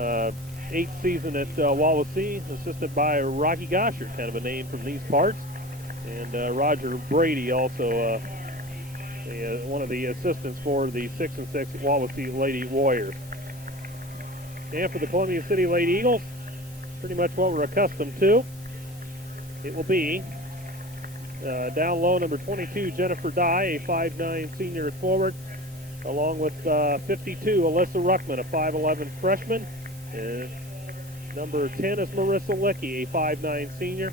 8th season at Wawasee, assisted by Rocky Goshert, kind of a name from these parts. And Roger Brady, also one of the assistants for the 6-6 Wawasee Lady Warriors. And for the Columbia City Lady Eagles, pretty much what we're accustomed to. It will be down low, number 22, Jennifer Dye, a 5'9" senior at forward, along with 52, Alyssa Ruckman, a 5'11" freshman. And number 10 is Marissa Licky, a 5'9" senior,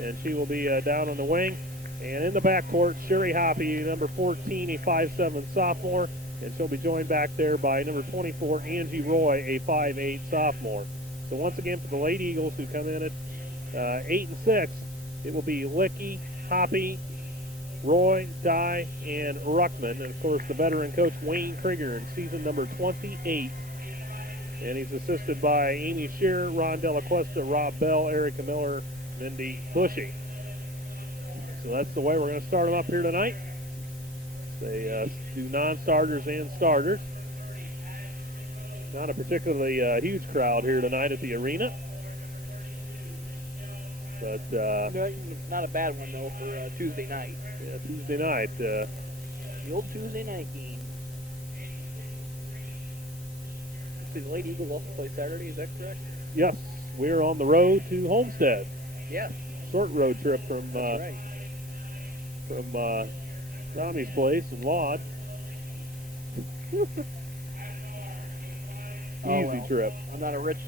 and she will be down on the wing. And in the backcourt, Sherry Hoppy, number 14, a 5'7" sophomore, and she'll be joined back there by number 24, Angie Roy, a 5'8" sophomore. So once again, for the Lady Eagles, who come in at 8 and 6, it will be Licky, Hoppy, Roy, Dye, and Ruckman. And, of course, the veteran coach, Wayne Krieger, in season number 28. And he's assisted by Amy Shearer, Ron Della Cuesta, Rob Bell, Erica Miller, Mindy Bushy. So that's the way we're going to start them up here tonight. They do non-starters and starters. Not a particularly huge crowd here tonight at the arena. But it's not a bad one, though, for Tuesday night. Yeah, Tuesday night. The old Tuesday night game. The Lady Eagles also play Saturday, is that correct? Yes, we're on the road to Homestead. Yes. Short road trip from right. Tommy's place in Lodge. Easy trip. I'm not a rich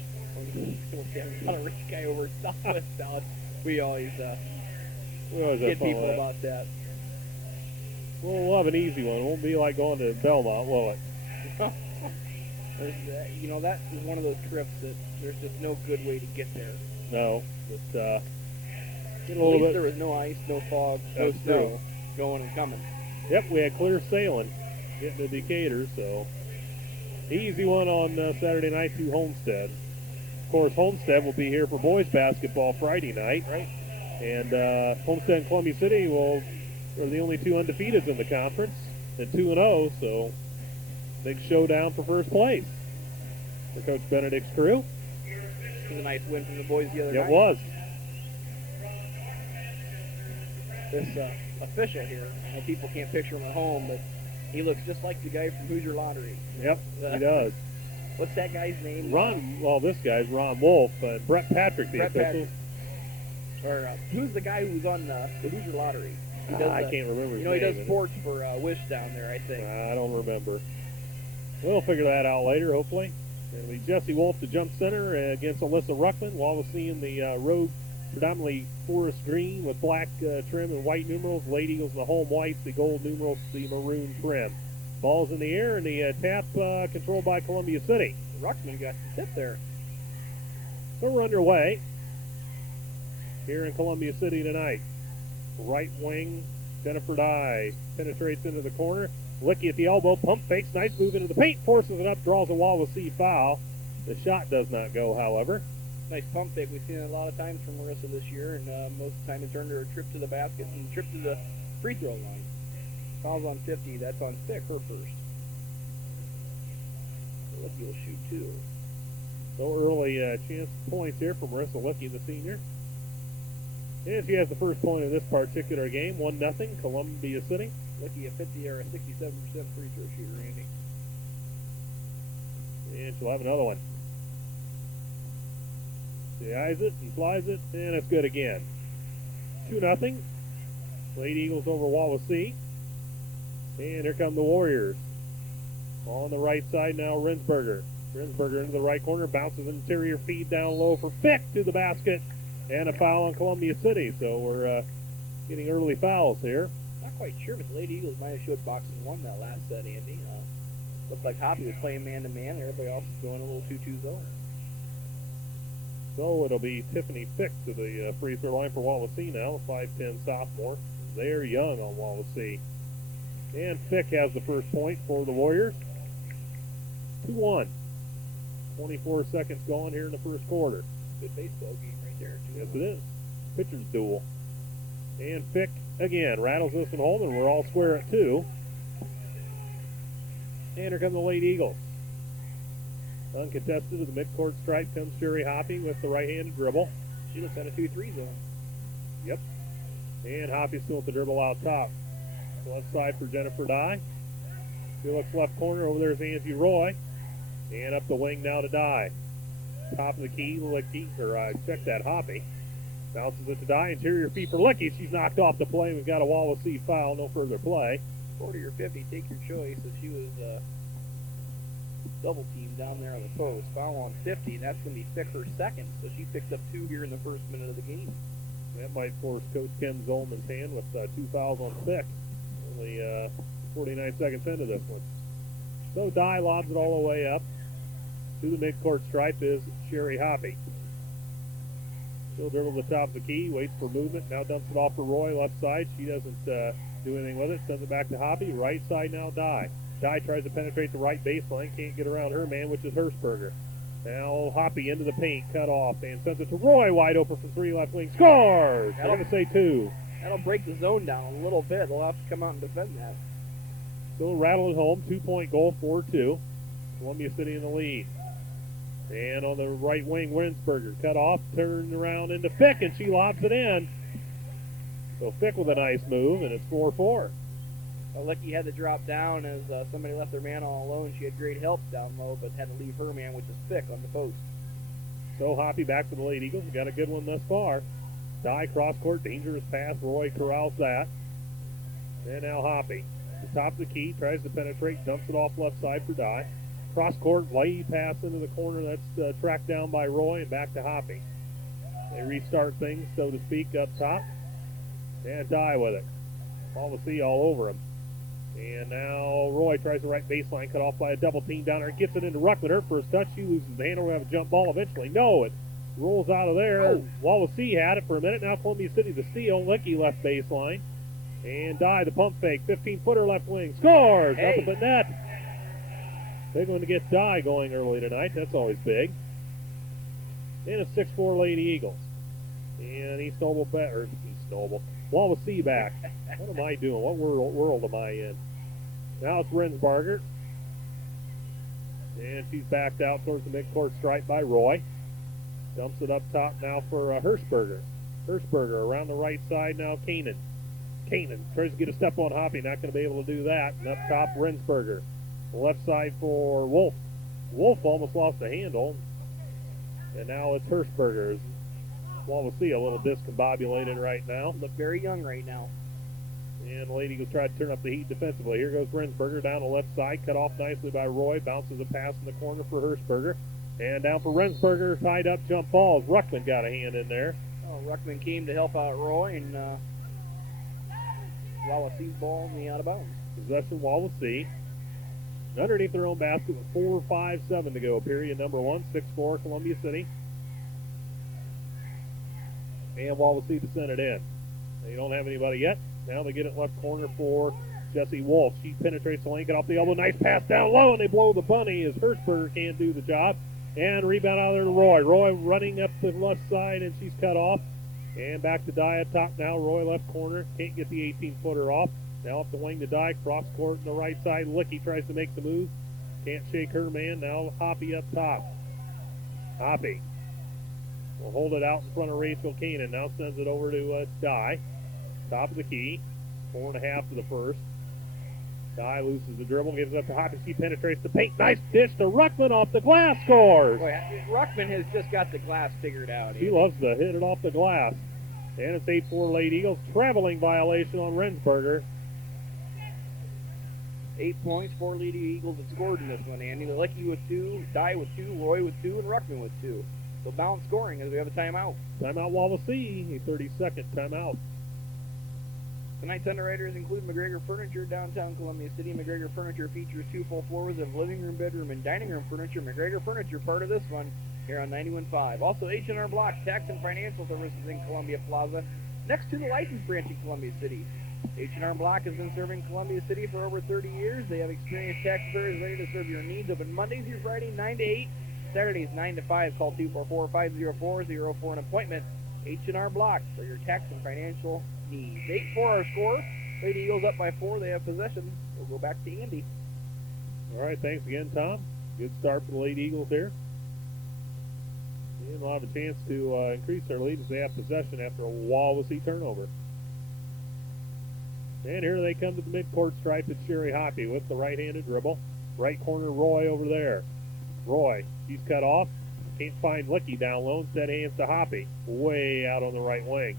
guy over Southwest Dallas. We always get people about that. We'll have an easy one. It won't be like going to Belmont, will it? That is one of those trips that there's just no good way to get there. No, but at least there was no ice, no fog, no snow going and coming. Yep, we had clear sailing getting to Decatur, so easy one on Saturday night to Homestead. Of course, Homestead will be here for boys basketball Friday night. Right. And Homestead and Columbia City are the only two undefeateds in the conference at 2-0, so big showdown for first place for Coach Benedict's crew. It was a nice win from the boys the other night. It was. This official here, I know people can't picture him at home, but he looks just like the guy from Hoosier Lottery. Yep, he does. What's that guy's name? This guy's Ron Wolf, and Brett Patrick, the official. Who's the guy who's on the Hoosier Lottery? I can't remember his name. He does sports for Wish down there, I think. I don't remember. We'll figure that out later, hopefully. It'll be Jesse Wolf, the jump center, against Alyssa Ruckman. Wawasee in the road, predominantly forest green with black trim and white numerals. Lady Eagles in the home whites, the gold numerals, the maroon trim. Ball's in the air, and the tap controlled by Columbia City. Ruckman got to sit there. So we're underway here in Columbia City tonight. Right wing, Jennifer Dye penetrates into the corner. Licky at the elbow, pump fakes, nice move into the paint, forces it up, draws a Wawasee foul. The shot does not go, however. Nice pump fake. We've seen it a lot of times from Marissa this year, and most of the time it's earned her a trip to the basket and a trip to the free throw line. Foul's on 50. That's on Fick, her first. Licky will shoot two. So early chance points here for Marissa Licky, the senior. And she has the first point of this particular game, 1-0, Columbia City. Licky a 50 or a 67% free throw shooter, Randy. And she'll have another one. She eyes it and flies it, and it's good again. 2-0. Lady Eagles over Wawasee. And here come the Warriors. On the right side now, Rinsberger. Rinsberger into the right corner, bounces interior feed down low for Fick to the basket. And a foul on Columbia City, so we're getting early fouls here. Not quite sure, but the Lady Eagles might have showed boxing one that last set, Andy. Looked like Hoppy was playing man-to-man, and everybody else was going a little 2-2 zone. So it'll be Tiffany Fick to the free throw line for Wawasee now, the 5'10 sophomore. They're young on Wawasee. And Fick has the first point for the Warriors. 2-1. 24 seconds gone here in the first quarter. Good baseball game right there. Yes, it is. Pitcher's duel. And Fick, again, rattles this one home, and we're all square at 2. And here come the Lady Eagles. Uncontested to the midcourt stripe comes Sherry Hoppy with the right-handed dribble. She looks at a 2-3 zone. Yep. And Hoppy still with the dribble out top. Left side for Jennifer Dye. She looks left corner. Over there's Angie Roy. And up the wing now to Dye. Top of the key, Licky, or check that, Hoppy. Bounces it to Dye. Interior feet for Licky. She's knocked off the play. We've got a Wawasee foul. No further play. 40 or 50, take your choice. If she was double teamed down there on the post, foul on 50, that's going to be Fick her second. So she picked up 2 here in the first minute of the game. That might force Coach Ken Zolman's hand with 2 fouls on Fick. Only 49 seconds into this one. So Dye lobs it all the way up. To the midcourt stripe is Sherry Hoppy. She'll dribble the top of the key, waits for movement, now dumps it off for Roy, left side. She doesn't do anything with it, sends it back to Hoppy. Right side now, Dye. Dye tries to penetrate the right baseline, can't get around her man, which is Hirschberger. Now Hoppy into the paint, cut off, and sends it to Roy, wide open for 3, left wing, scores! I'm going to say 2. That'll break the zone down a little bit. They'll have to come out and defend that. Still rattle it home, 2-point goal, 4-2. Columbia City in the lead. And on the right wing, Winsberger cut off, turned around into Fick, and she lobs it in. So Fick with a nice move, and it's 4-4. Well, Licky had to drop down as somebody left their man all alone. She had great help down low, but had to leave her man, which is Fick, on the post. So Hoppy back to the Lady Eagles. We got a good one thus far. Dye cross court, dangerous pass. Roy corrals that. And now Hoppy. The top of the key, tries to penetrate, dumps it off left side for Dye. Cross court, lay pass into the corner. That's tracked down by Roy and back to Hoppy. They restart things, so to speak, up top. And Dye with it. Wawasee all over him. And now Roy tries the right baseline, cut off by a double team down there. Gets it into Ruckman. Her first touch. She loses the handle. We'll have a jump ball eventually. No, it rolls out of there. Oh. Wawasee had it for a minute. Now Columbia City the steal. Licky left baseline. And Dye the pump fake. 15-footer left wing. Scores! Hey. Nothing but net. Big one to get Dye going early tonight. That's always big. And a 6-4 Lady Eagles. And East Noble back, or East Noble. Wawasee back. What am I doing? What world am I in? Now it's Rensbarger. And she's backed out towards the midcourt stripe by Roy. Dumps it up top now for Hirschberger. Hirschberger around the right side now, Kanan. Kanan tries to get a step on Hoppy. Not going to be able to do that. And up top, Rensberger. Left side for Wolf. Wolf almost lost the handle. And now it's Hirschberger. Wawasee a little discombobulated right now. Look very young right now. And the Lady Eagles try to turn up the heat defensively. Here goes Rensberger down the left side. Cut off nicely by Roy. Bounces a pass in the corner for Hirschberger. And down for Rensberger. Tied up jump balls. Ruckman got a hand in there. Oh, Ruckman came to help out Roy, and Wawasee's ball in the out of bounds. Possession Wawasee. Underneath their own basket with 4:05:07 to go. Period number 1, 6-4 Columbia City. And Wawasee to send it in. They don't have anybody yet. Now they get it left corner for Jessie Wolf. She penetrates the lane, get off the elbow. Nice pass down low, and they blow the bunny as Hirschberger can't do the job. And rebound out there to Roy. Roy running up the left side, and she's cut off. And back to Dye up top now. Roy left corner. Can't get the 18-footer off. Now up the wing to Dye. Cross court on the right side. Licky tries to make the move. Can't shake her man. Now Hoppy up top. Hoppy will hold it out in front of Rachel Keenan. Now sends it over to Dye. Top of the key. 4.5 to the first. Dye loses the dribble. Gives it up to Hoppy. She penetrates the paint. Nice dish to Ruckman off the glass. Scores. Boy, Ruckman has just got the glass figured out. He loves to hit it off the glass. And it's 8-4 Lady Eagles. Traveling violation on Rensberger. 8 points, 4 Lady Eagles have scored in this one, Andy. Licky with 2, Dye with 2, Roy with 2, and Ruckman with 2. So balanced scoring as we have a timeout. Timeout Wawasee, a 30-second timeout. Tonight's underwriters include McGregor Furniture, downtown Columbia City. McGregor Furniture features 2 full floors of living room, bedroom, and dining room furniture. McGregor Furniture, part of this one, here on 91.5. Also, H&R Block, tax and financial services in Columbia Plaza, next to the license branch in Columbia City. H&R Block has been serving Columbia City for over 30 years. They have experienced tax preparers ready to serve your needs. Open Mondays through Friday, 9 to 8. Saturdays, 9 to 5. Call 244-504-04 for an appointment. H&R Block for your tax and financial needs. 8-4 our score. Lady Eagles up by 4. They have possession. We'll go back to Andy. All right, thanks again, Tom. Good start for the Lady Eagles here. And they'll have a chance to increase their lead as they have possession after a Wawasee turnover. And here they come to the midcourt stripe. It's Sherry Hoppy with the right-handed dribble. Right corner, Roy over there. Roy, she's cut off. Can't find Licky down low. Instead, hands to Hoppy. Way out on the right wing.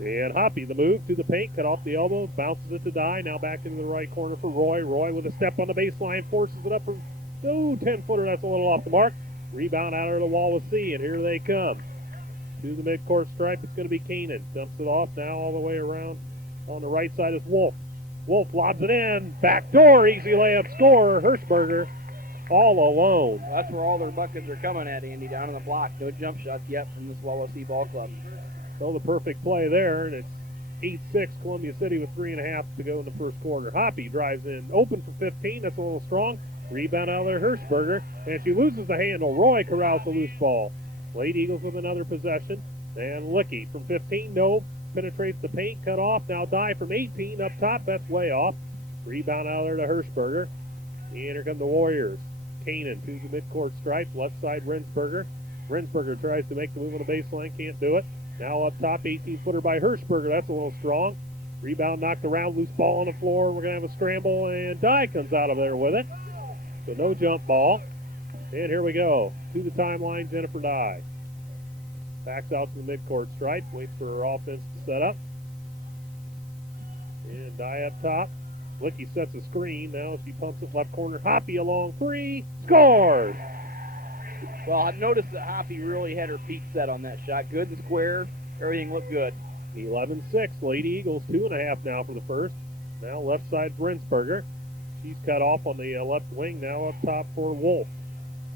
And Hoppy, the move to the paint, cut off the elbow, bounces it to Dye. Now back into the right corner for Roy. Roy with a step on the baseline, forces it up for 10-footer. That's a little off the mark. Rebound out of the Wawasee, and here they come. To the midcourt stripe, it's going to be Keenan. Dumps it off now all the way around. On the right side is Wolf. Wolf lobs it in. Backdoor, easy layup scorer. Hirschberger all alone. Well, that's where all their buckets are coming at, Andy, down on the block. No jump shots yet from this Wawasee ball club. So the perfect play there, and it's 8-6 Columbia City with 3.5 to go in the first quarter. Hoppy drives in, open for 15. That's a little strong. Rebound out of there, Hirschberger, and she loses the handle. Roy corrals the loose ball. Lady Eagles with another possession, and Licky from 15, no. Penetrates the paint, cut off. Now Dye from 18 up top. That's way off. Rebound out there to Hirschberger. And here come the Warriors. Kanan to the midcourt stripe. Left side, Rensberger. Rensberger tries to make the move on the baseline. Can't do it. Now up top, 18-footer by Hirschberger. That's a little strong. Rebound knocked around. Loose ball on the floor. We're going to have a scramble. And Dye comes out of there with it. So no jump ball. And here we go. To the timeline, Jennifer Dye. Backs out to the midcourt stripe, waits for her offense to set up. And Dye up top. Licky sets a screen. Now she pumps it left corner. Hoppy along three. Scored! Well, I noticed that Hoppy really had her feet set on that shot. Good and square. Everything looked good. 11-6. Lady Eagles 2.5 now for the first. Now left side for Rensberger. She's cut off on the left wing. Now up top for Wolf.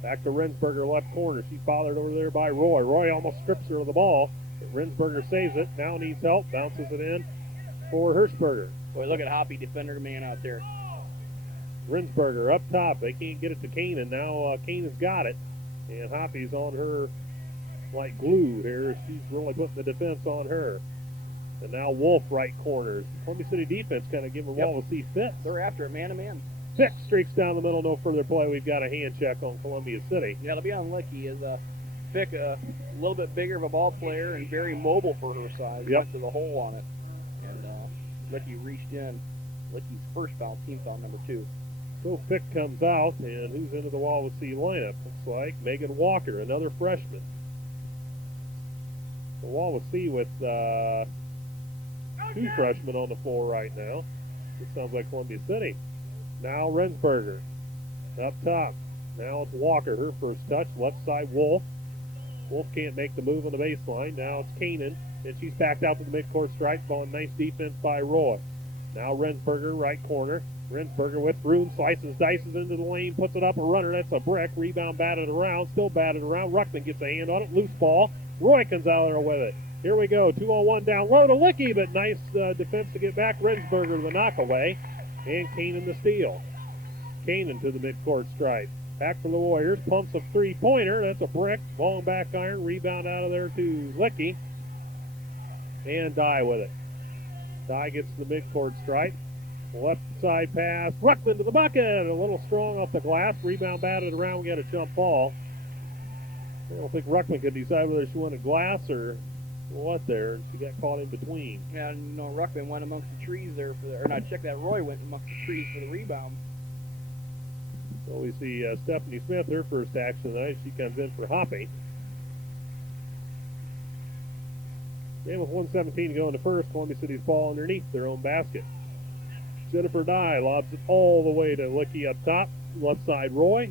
Back to Rensberger, left corner. She's bothered over there by Roy. Roy almost strips her of the ball. But Rensberger saves it. Now needs help. Bounces it in for Hirschberger. Boy, look at Hoppy defender man out there. Rensberger up top. They can't get it to Kanan. Now Kanan's got it. And Hoppy's on her like glue here. She's really putting the defense on her. And now Wolf right corner. Columbia City defense kind of giving Wawasee fits. They're after it man-to-man. 6 streaks down the middle, no further play. We've got a hand check on Columbia City. Yeah, it'll be on Licky. Is Fick a little bit bigger of a ball player and very mobile for her size. Yep. Went to the hole on it. And Licky reached in. Licky's first foul, team foul number 2. So Fick comes out, and who's into the Wawasee lineup? Looks like Megan Walker, another freshman. The Wawasee with 2 freshmen on the floor right now. This sounds like Columbia City. Now Rensberger up top. Now it's Walker, her first touch. Left side, Wolf. Wolf can't make the move on the baseline. Now it's Kanan, and she's backed out to the midcourt stripe on nice defense by Roy. Now Rensberger, right corner. Rensberger with room, slices, dices into the lane, puts it up a runner. That's a brick. Rebound batted around, still batted around. Ruckman gets a hand on it, loose ball. Roy comes out there with it. Here we go, 2-on-1 down low to Licky, but nice defense to get back. Rensberger to the knockaway. And Kanan the steal. Kanan to the midcourt stripe. Back for the Warriors. Pumps a three-pointer. That's a brick. Long back iron. Rebound out of there to Licky. And Dye with it. Dye gets to the midcourt stripe. Left side pass. Ruckman to the bucket. A little strong off the glass. Rebound batted around. We got a jump ball. I don't think Ruckman could decide whether she wanted glass or what there, and she got caught in between. Yeah, Ruckman went amongst the trees there or not, check that, Roy went amongst the trees for the rebound. So we see Stephanie Smith, her first action tonight. She comes in for Hoppy. And with 1:17 to go in the first, Columbia City's ball underneath their own basket. Jennifer Dye lobs it all the way to Licky up top. Left side, Roy.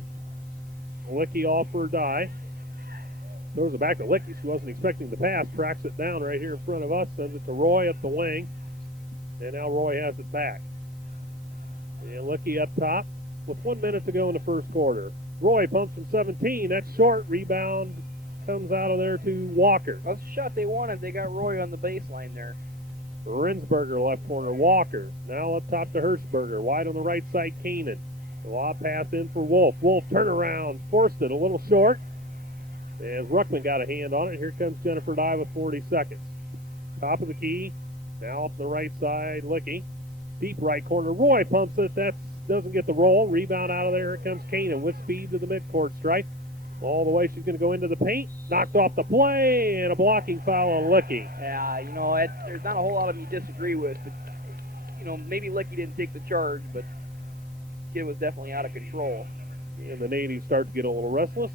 Licky off for Dye. Throws it back to Licky. She wasn't expecting the pass. Tracks it down right here in front of us. Sends it to Roy up the wing. And now Roy has it back. And Licky up top with 1 minute to go in the first quarter. Roy pumps from 17. That's short. Rebound comes out of there to Walker. That's the shot they wanted. They got Roy on the baseline there. Rensberger left corner. Walker. Now up top to Hirschberger. Wide on the right side, Kanan. The lob pass in for Wolf. Wolf turnaround. Forced it a little short. As Ruckman got a hand on it, here comes Jennifer Dye with 40 seconds. Top of the key. Now up the right side, Licky. Deep right corner. Roy pumps it. That's doesn't get the roll. Rebound out of there. Here comes Kanan with speed to the midcourt stripe. All the way, she's going to go into the paint. Knocked off the play, and a blocking foul on Licky. Yeah, you know, there's not a whole lot of you disagree with, but, you know, maybe Licky didn't take the charge, but kid was definitely out of control. And the natives start to get a little restless.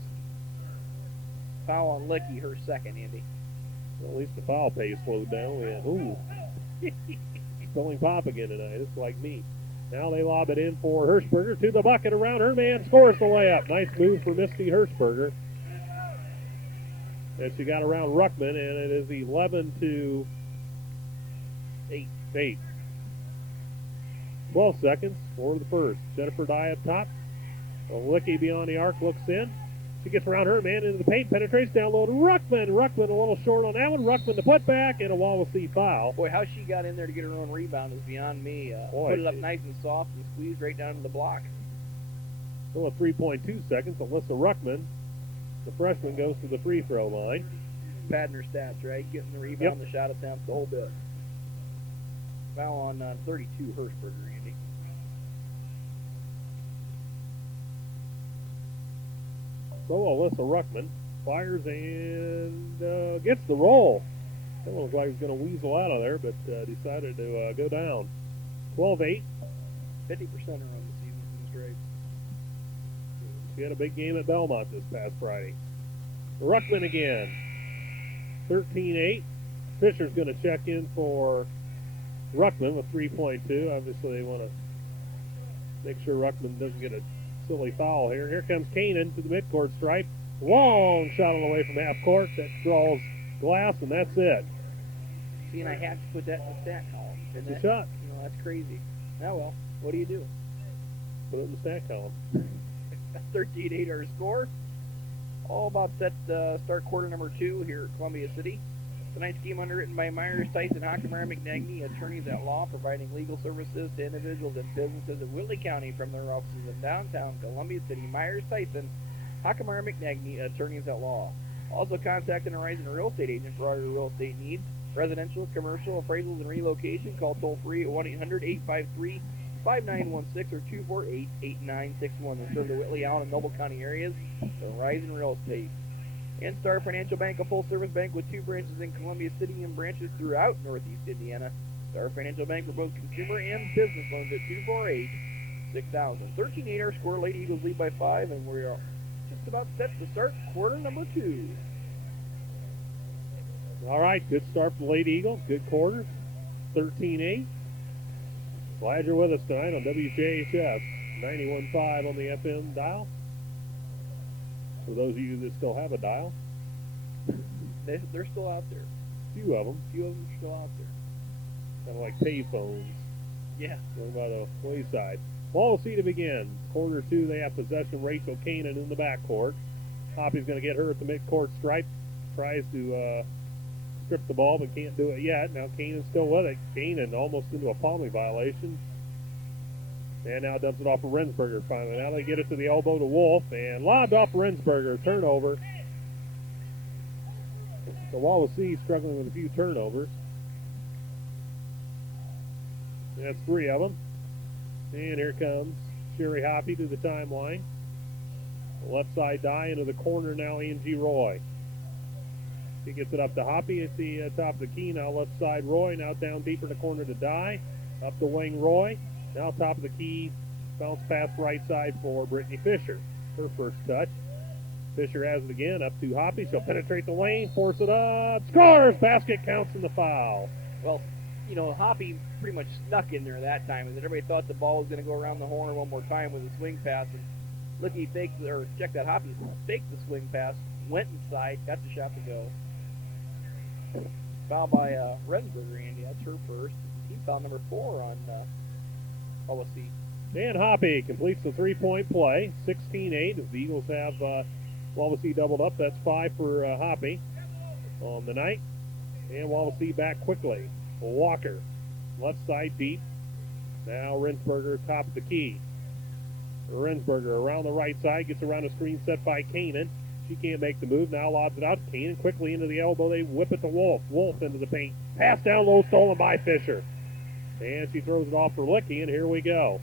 Foul on Licky, her second, Andy. Well, at least the foul pace slowed down. Yeah. Ooh. Spilling pop again tonight. It's like me. Now they lob it in for Hirschberger to the bucket around her man. Scores the layup. Nice move for Misty Hirschberger. And she got around Ruckman, and it is 11-8. 12 seconds for the first. Jennifer Dye up top. Licky beyond the arc looks in. She gets around her man into the paint, penetrates down low to Ruckman. Ruckman a little short on that one. Ruckman the putback and a Wawasee foul. Boy, how she got in there to get her own rebound is beyond me. Put it up nice and soft and squeezed right down to the block. Still at 3.2 seconds. Alyssa Ruckman, the freshman, goes to the free throw line. Padding her stats, right? Getting the rebound, the shot attempt, the whole bit. Foul on 32, Hirschberger, Andy. So Alyssa Ruckman fires and gets the roll. That one looked like he was going to weasel out of there, but decided to go down. 12-8. 50% run the season from the straight. She had a big game at Belmont this past Friday. Ruckman again. 13-8. Fisher's going to check in for Ruckman with 3.2. Obviously, they want to make sure Ruckman doesn't get a silly foul here. Here comes Kanan to the midcourt stripe. Long shot on the way from half court. That draws glass, and that's it. See, and I have to put that in the stat column. It's a shot. You know, that's crazy. Oh, well, what do you do? Put it in the stat column. 13-8 our score. All about set start quarter number 2 here at Columbia City. Tonight's game underwritten by Myers, Tyson, Hockenmeyer, McNagny, attorneys at law, providing legal services to individuals and businesses in Whitley County from their offices in downtown Columbia City. Myers, Tyson, Hockenmeyer, McNagny, attorneys at law. Also contact an Horizon real estate agent for all your real estate needs. Residential, commercial, appraisals, and relocation. Call toll-free at 1-800-853-5916 or 248-8961 to serve the Whitley, Allen, and Noble County areas. Horizon Real Estate. And Star Financial Bank, a full-service bank with 2 branches in Columbia City and branches throughout Northeast Indiana. Star Financial Bank for both consumer and business loans at 248-6000. 13-8 our score. Lady Eagles lead by 5, and we are just about set to start quarter number 2. All right, good start for the Lady Eagles. Good quarter. 13-8. Glad you're with us tonight on WJHS 91.5 on the FM dial. For those of you that still have a dial. They're still out there. Few of them. Few of them are still out there. Kind of like pay phones. Yeah. Going by the wayside. Wawasee to begin. Quarter 2, they have possession. Rachel Kanan in the backcourt. Hoppy's going to get her at the midcourt stripe. Tries to strip the ball, but can't do it yet. Now Kanan's still with it. Kanan almost into a palming violation. And now dumps it off for Rensberger finally. Now they get it to the elbow to Wolf, and lobbed off Rensberger. Turnover. So Wawasee struggling with a few turnovers. That's 3 of them. And here comes Sherry Hoppy to the timeline. The left side die into the corner now, Angie Roy. She gets it up to Hoppy at the top of the key. Now left side Roy. Now down deeper in the corner to Die. Up the wing Roy. Now top of the key. Bounce pass right side for Brittany Fisher. Her first touch. Fisher has it again. Up to Hoppy. She'll penetrate the lane. Force it up. Scores! Basket counts in the foul. Well, you know, Hoppy pretty much stuck in there that time. As everybody thought the ball was going to go around the horn one more time with a swing pass. And Licky faked, or check that, Hoppy faked the swing pass. Went inside. Got the shot to go. Foul by Rensberger, Andy. That's her first. Team foul number 4 on Wawasee. And Hoppy completes the 3-point play. 16-8. As the Eagles have Wawasee doubled up, that's 5 for Hoppy on the night. And Wawasee back quickly. Walker, left side deep. Now Rensberger, top of the key. Rensberger around the right side, gets around a screen set by Kanan. She can't make the move. Now lobs it out to Kanan. Quickly into the elbow. They whip it to Wolf. Wolf into the paint. Pass down low, stolen by Fisher. And she throws it off for Licky, and here we go.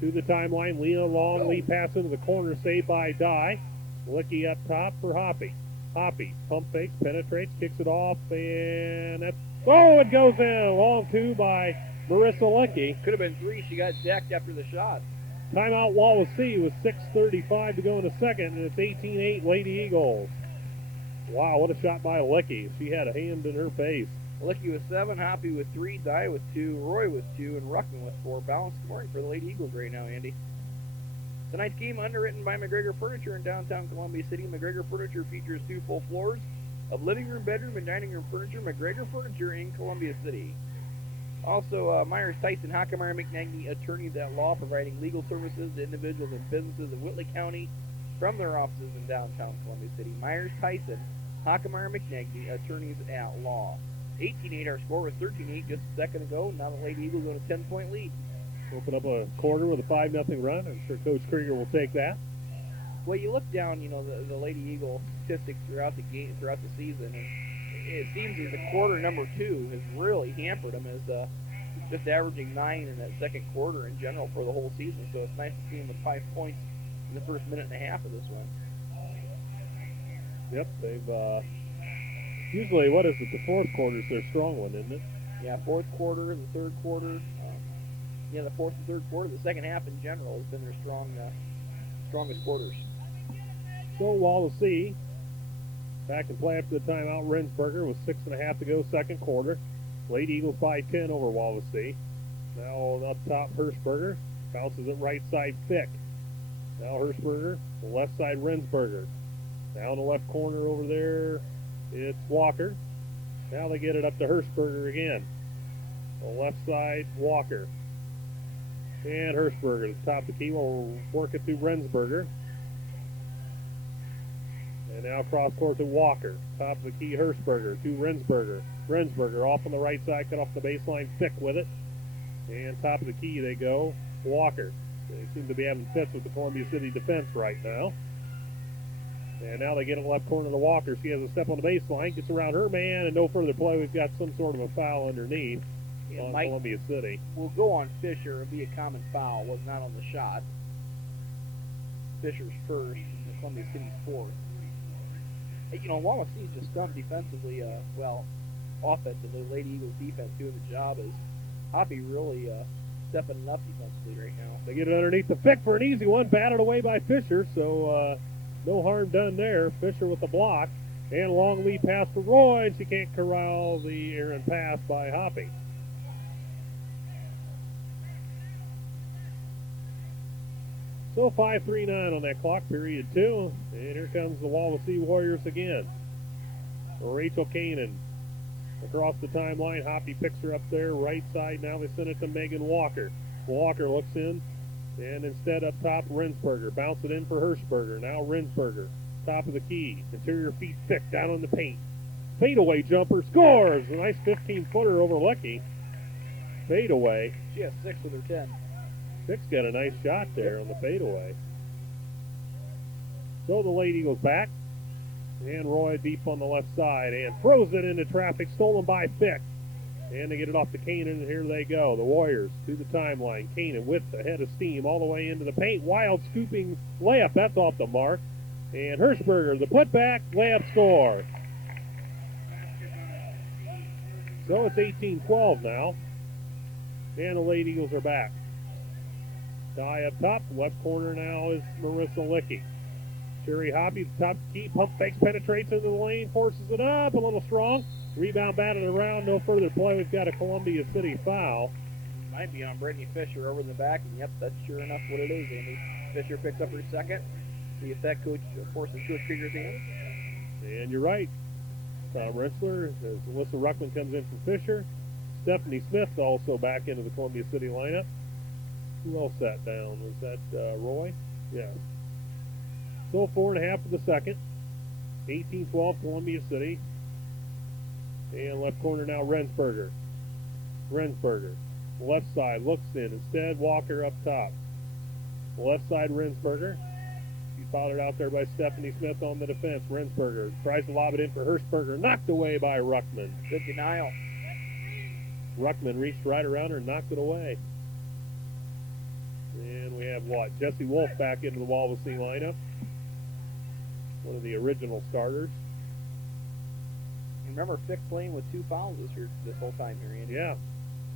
To the timeline, Leah long lead pass into the corner, saved by Dye. Licky up top for Hoppy. Hoppy pump fakes, penetrates, kicks it off, and that's, oh, it goes in. Long two by Marissa Licky. Could have been 3. She got jacked after the shot. Timeout Wawasee with 6:35 to go in the second, and it's 18-8 Lady Eagles. Wow, what a shot by Licky. She had a hand in her face. Licky with 7, Hoppy with 3, Dye with 2, Roy with 2, and Ruckman with 4. Balanced scoring for the Lady Eagles right now, Andy. Tonight's game underwritten by McGregor Furniture in downtown Columbia City. McGregor Furniture features 2 full floors of living room, bedroom, and dining room furniture. McGregor Furniture in Columbia City. Also, Myers Tyson, Hockemeyer McNagny, attorneys at law, providing legal services to individuals and businesses in Whitley County from their offices in downtown Columbia City. Myers Tyson, Hockemeyer McNagny, attorneys at law. 18-8, our score was 13-8 just a second ago. Now the Lady Eagles on a 10-point lead. Open up a quarter with a 5-0 run. I'm sure Coach Krieger will take that. Well, you look down, the Lady Eagle statistics throughout the game, throughout the season, and it seems as the quarter number 2 has really hampered them, as just averaging 9 in that second quarter in general for the whole season. So it's nice to see them with 5 points in the first minute and a half of this one. Yep, they've usually, what is it, the fourth quarter is their strong one, isn't it? Yeah, fourth quarter, the third quarter. The fourth and third quarter, the second half in general has been their strongest quarters. So Wawasee back in play after the timeout. Rensberger with 6.5 to go, second quarter. Lady Eagles by 10 over Wawasee. Now up top, Hirschberger bounces it right side, Fick. Now Hirschberger, the left side, Rensberger. Now in the left corner over there, it's Walker. Now they get it up to Hirschberger again. The left side, Walker. And Hirschberger at the top of the key will work it through Rensberger. And now cross court to Walker. Top of the key, Hirschberger to Rensberger. Rensberger off on the right side, cut off the baseline, Fick with it. And top of the key they go, Walker. They seem to be having fits with the Columbia City defense right now. And now they get in the left corner to Walker. She has a step on the baseline, gets around her man, and no further play. We've got some sort of a foul underneath on Mike, Columbia City. Will go on Fisher. It'll be a common foul. Was not on the shot. Fisher's first, and Columbia City's fourth. Wawasee's just stunned defensively. Offensively, Lady Eagles defense doing the job. Is Hoppy really stepping it up defensively right now? They get it underneath the Fick for an easy one, batted away by Fisher, so no harm done there. Fisher with the block, and a long lead pass for Roy, and she can't corral the errant pass by Hoppy. So 5:39 on that clock, period 2. And here comes the Wawasee Warriors again. Rachel Kanan across the timeline. Hoppy picks her up there, right side. Now they send it to Megan Walker. Walker looks in, and instead up top, Rensberger. Bounce it in for Hirschberger. Now Rensberger, top of the key. Interior feet thick, down on the paint. Fadeaway jumper, scores! A nice 15-footer over Lecky. Fadeaway. She has 6 with her 10. Fick's got a nice shot there on the fadeaway. So the Lady Eagles back. And Roy deep on the left side and throws it into traffic, stolen by Fick. And they get it off to Kanan, and here they go. The Warriors to the timeline. Kanan with the head of steam all the way into the paint. Wild scooping layup. That's off the mark. And Hirschberger, the putback, layup score. So it's 18-12 now. And the Lady Eagles are back. Dye up top. Left corner now is Marissa Licky. Sherry Hoppy, the top key, pump fakes, penetrates into the lane, forces it up, a little strong. Rebound batted around, no further play. We've got a Columbia City foul. Might be on Brittany Fisher over in the back, and yep, that's sure enough what it is, Andy. Fisher picks up her second. See if that coach forces Coach Krieger's hand. And you're right. Tom Rensler, as Alyssa Ruckman comes in from Fisher. Stephanie Smith also back into the Columbia City lineup. Who else sat down? Was that Roy? Yeah. So 4.5 for the second. 18-12 Columbia City. And left corner now Rensberger. Rensberger. Left side looks in. Instead, Walker up top. Left side Rensberger. She's fouled out there by Stephanie Smith on the defense. Rensberger tries to lob it in for Hirschberger. Knocked away by Ruckman. Good denial. Ruckman reached right around her and knocked it away. And have what? Jesse Wolf back into the Wawasee lineup. One of the original starters. And remember, Fick playing with 2 fouls this whole time here, Andy. Yeah.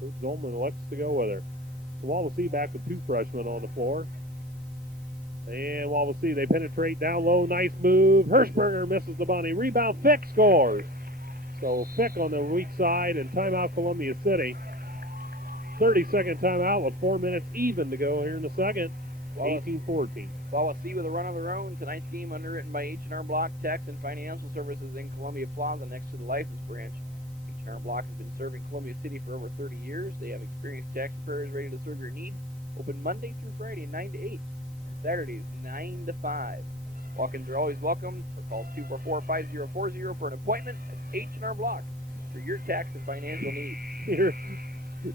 Coach Zolman elects to go with her. So Wawasee back with 2 freshmen on the floor. And Wawasee, they penetrate down low. Nice move. Hirschberger misses the bunny. Rebound, Fick scores. So Fick on the weak side, and timeout Columbia City. 30-second timeout with 4 minutes even to go here in the second. 18-14. Wawasee with a run of their own. Tonight's game underwritten by H&R Block Tax and Financial Services in Columbia Plaza next to the license branch. H&R Block has been serving Columbia City for over 30 years. They have experienced tax preparers ready to serve your needs. Open Monday through Friday, 9 to 8. Saturdays, 9 to 5. Walk-ins are always welcome. So call 244-5040 for an appointment at H&R Block for your tax and financial needs.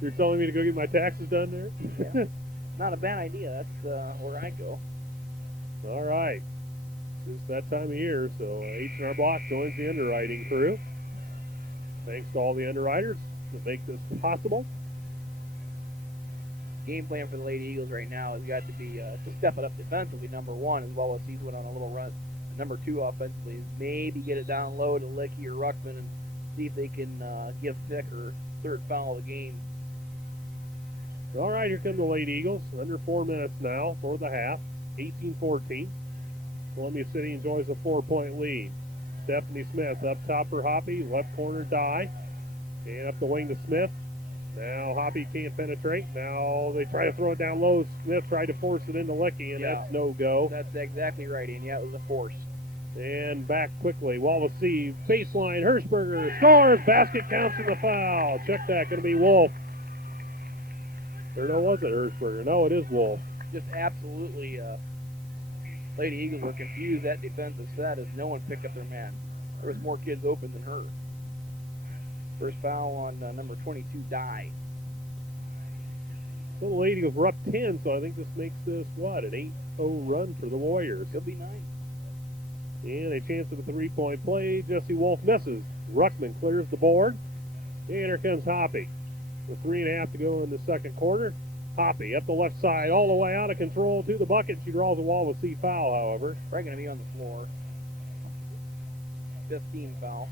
You're telling me to go get my taxes done there? Yeah. Not a bad idea. That's where I go. All right. It's that time of year, so H&R Block joins the underwriting crew. Thanks to all the underwriters that make this possible. Game plan for the Lady Eagles right now has got to be to step it up defensively, number 1, as well as Wawasee went on a little run. Number 2 offensively is maybe get it down low to Licky or Ruckman and see if they can give Fick her 3rd foul of the game. All right, here come the Lady Eagles. Under 4 minutes now for the half. 18-14. Columbia City enjoys a 4-point lead. Stephanie Smith up top for Hoppy. Left corner die. And up the wing to Smith. Now Hoppy can't penetrate. Now they try to throw it down low. Smith tried to force it into Licky, and that's no go. That's exactly right, and yeah, it was a force. And back quickly. Wawasee baseline. Hirschberger scores. Basket counts in the foul. Check that. Going to be Wolf. Or no, was it Hirschberger? No, it is Wolf. Just absolutely, Lady Eagles were confused. That defensive set as no one picked up their man. There was more kids open than her. First foul on number 22, Die. So the Lady Eagles were up 10, so I think this makes this, what, an 8-0 run for the Warriors. Could be 9. And a chance of a 3-point play. Jesse Wolf misses. Ruckman clears the board. And here comes Hoppy. With 3.5 to go in the second quarter. Hoppy up the left side, all the way out of control to the bucket. She draws a Wawasee foul, however. Probably going to be on the floor. 15 foul.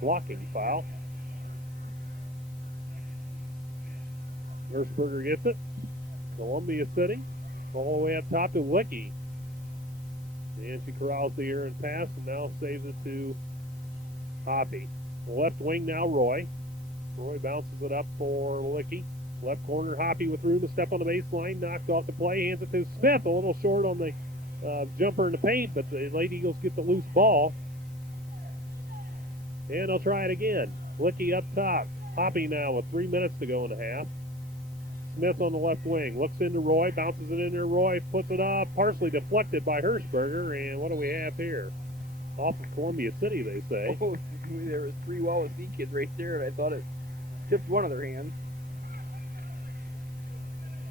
Blocking foul. Hirschberger gets it. Columbia City. All the way up top to Licky. And she corrals the errant pass and now saves it to Hoppy. Left wing now, Roy. Roy bounces it up for Licky. Left corner, Hoppy with room to step on the baseline. Knocked off the play, hands it to Smith. A little short on the jumper in the paint, but the Lady Eagles get the loose ball. And they'll try it again. Licky up top. Hoppy now with 3 minutes to go in the half. Smith on the left wing. Looks into Roy, bounces it into Roy, puts it up. Partially deflected by Hirschberger. And what do we have here? Off of Columbia City, they say. Oh, there was 3 Wawasee kids right there, and I thought it tipped one of their hands.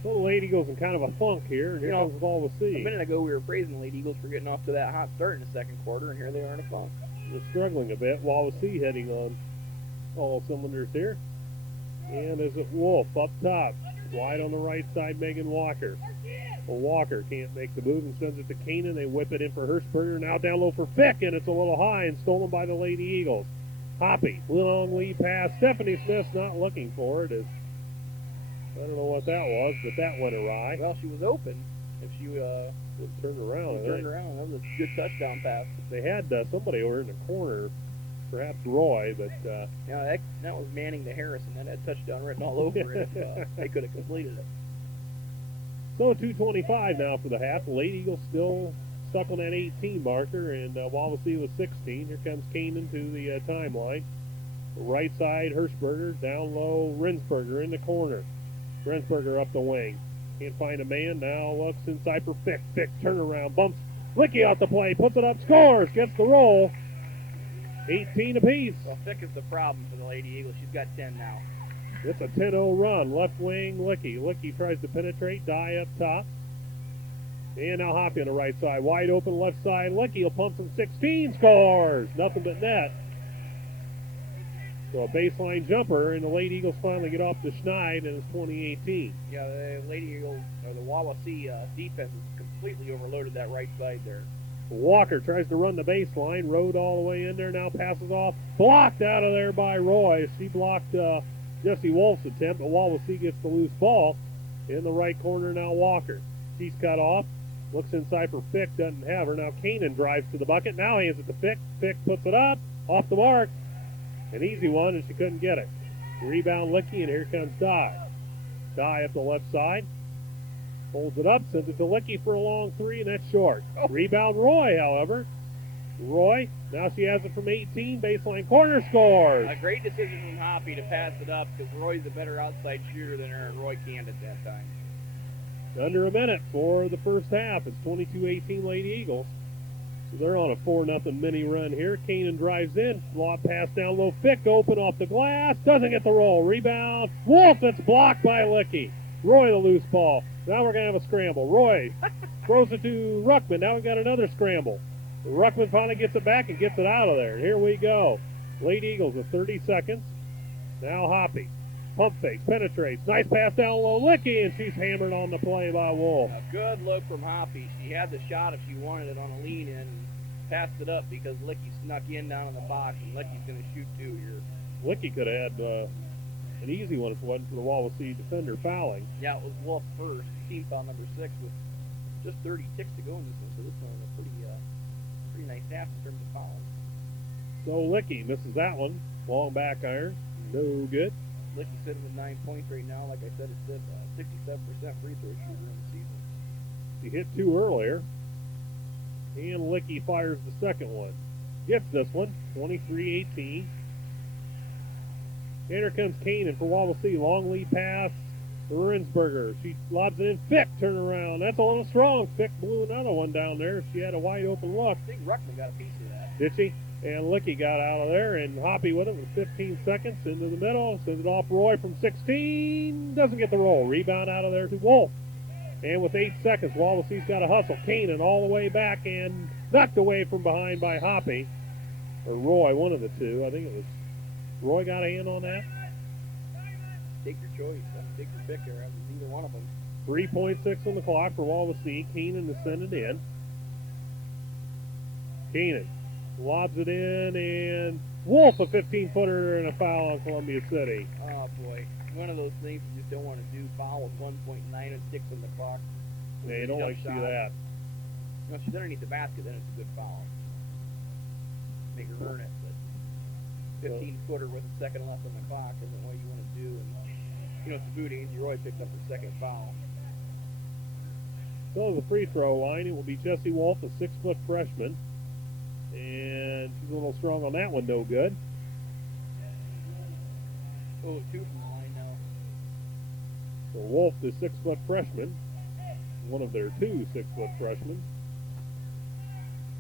So the Lady Eagles in kind of a funk here, and here comes Wawasee. A minute ago we were praising the Lady Eagles for getting off to that hot start in the second quarter, and here they are in a funk. They're struggling a bit. Wawasee heading on all cylinders here. And there's a Wolf up top. Wide on the right side, Megan Walker. Well, Walker can't make the move and sends it to Kanan. They whip it in for Hirschberger. Now down low for Fick, and it's a little high and stolen by the Lady Eagles. Hoppy, long lead pass. Stephanie Smith's not looking for it. I don't know what that was, but that went awry. Well, she was open. If she turned around. That was a good touchdown pass. They had somebody over in the corner, perhaps Roy, but... yeah, that was Manning to Harrison. That had touchdown written all over it. They could have completed it. So 2:25 now for the half. The Lady Eagles still stuck on that 18 marker, and Wawasee was 16. Here comes Kanan to the timeline. Right side, Hirschberger. Down low, Rensberger in the corner. Rensberger up the wing. Can't find a man. Now looks inside for Fick. Fick turnaround, bumps Licky out the play, puts it up, scores, gets the roll. 18 apiece. Well, Fick is the problem for the Lady Eagles. She's got 10 now. It's a 10-0 run. Left wing, Licky. Licky tries to penetrate. Die up top. And now Hoppy on the right side. Wide open left side. Licky will pump from 16. Scores. Nothing but net. So a baseline jumper, and the Lady Eagles finally get off the schneid, and it's 2018. Yeah, the Lady Eagles, or the Wawasee defense has completely overloaded that right side there. Walker tries to run the baseline, rode all the way in there, now passes off, blocked out of there by Roy. She blocked Jesse Wolf's attempt, but Wawasee gets the loose ball in the right corner now. Walker, she's cut off, looks inside for Fick, doesn't have her. Now Kanan drives to the bucket, now hands it to Fick. Fick puts it up, off the mark. An easy one, and she couldn't get it. Rebound Licky, and here comes Dye. Dye up the left side. Holds it up, sends it to Licky for a long three, and that's short. Oh. Rebound Roy, however. Roy, now she has it from 18, baseline corner, scores. A great decision from Hoppy to pass it up because Roy's a better outside shooter than her, and Roy can't at that time. Under a minute for the first half. It's 22-18 Lady Eagles. So they're on a 4-0 mini run here. Kanan drives in. Lob pass down low. Fick open off the glass. Doesn't get the roll. Rebound. Wolf, that's blocked by Licky. Roy the loose ball. Now we're going to have a scramble. Roy throws it to Ruckman. Now we've got another scramble. Ruckman finally gets it back and gets it out of there. Here we go. Lady Eagles with 30 seconds. Now Hoppy. Pump fakes, penetrates. Nice pass down low. Licky, and she's hammered on the play by Wolf. A good look from Hoppy. She had the shot if she wanted it on a lean in and passed it up because Licky snuck in down in the box, and Licky's going to shoot two here. Licky could have had an easy one if it wasn't for the Wawasee defender fouling. Yeah, it was Wolf first. Team foul number 6 with just 30 ticks to go in this one, so this one was a pretty nice half in terms of fouls. So Licky misses that one. Long back iron. No good. Licky's sitting with 9 points right now. Like I said, it's at 67% free throw shooter in the season. He hit two earlier. And Licky fires the second one. Gets this one. 23-18. And here comes Kanan for Wawasee. Long lead pass to Rinsberger. She lobs it in. Fick turn around. That's a little strong. Fick blew another one down there. She had a wide open look. I think Ruckman got a piece of that. Did she? And Licky got out of there, and Hoppy with it with 15 seconds into the middle. Sends it off Roy from 16. Doesn't get the roll. Rebound out of there to Wolf. And with 8 seconds, Wawasee's got to hustle. Kanan all the way back and knocked away from behind by Hoppy. Or Roy, one of the two. I think it was Roy got a hand on that. Take your choice. Take your pick there. It was either one of them. 3.6 on the clock for Wawasee. Kanan to send it in. Kanan lobs it in, and Wolf a 15-footer and a foul on Columbia City. Oh, boy. One of those things you just don't want to do. Foul with 1.9 and 6 on the clock. Yeah, you don't like to see that. No, if she's underneath the basket, then it's a good foul. Make her earn it, but 15-footer with a second left on the clock isn't what you want to do. And, you know, it's a boot. Angie Roy picked up her second foul. So the free throw line, it will be Jesse Wolf, a 6-foot freshman. And she's a little strong on that one, no good. Oh, 2 from the line now. So Wolf, the 6-foot freshman, one of their 2 6-foot freshmen.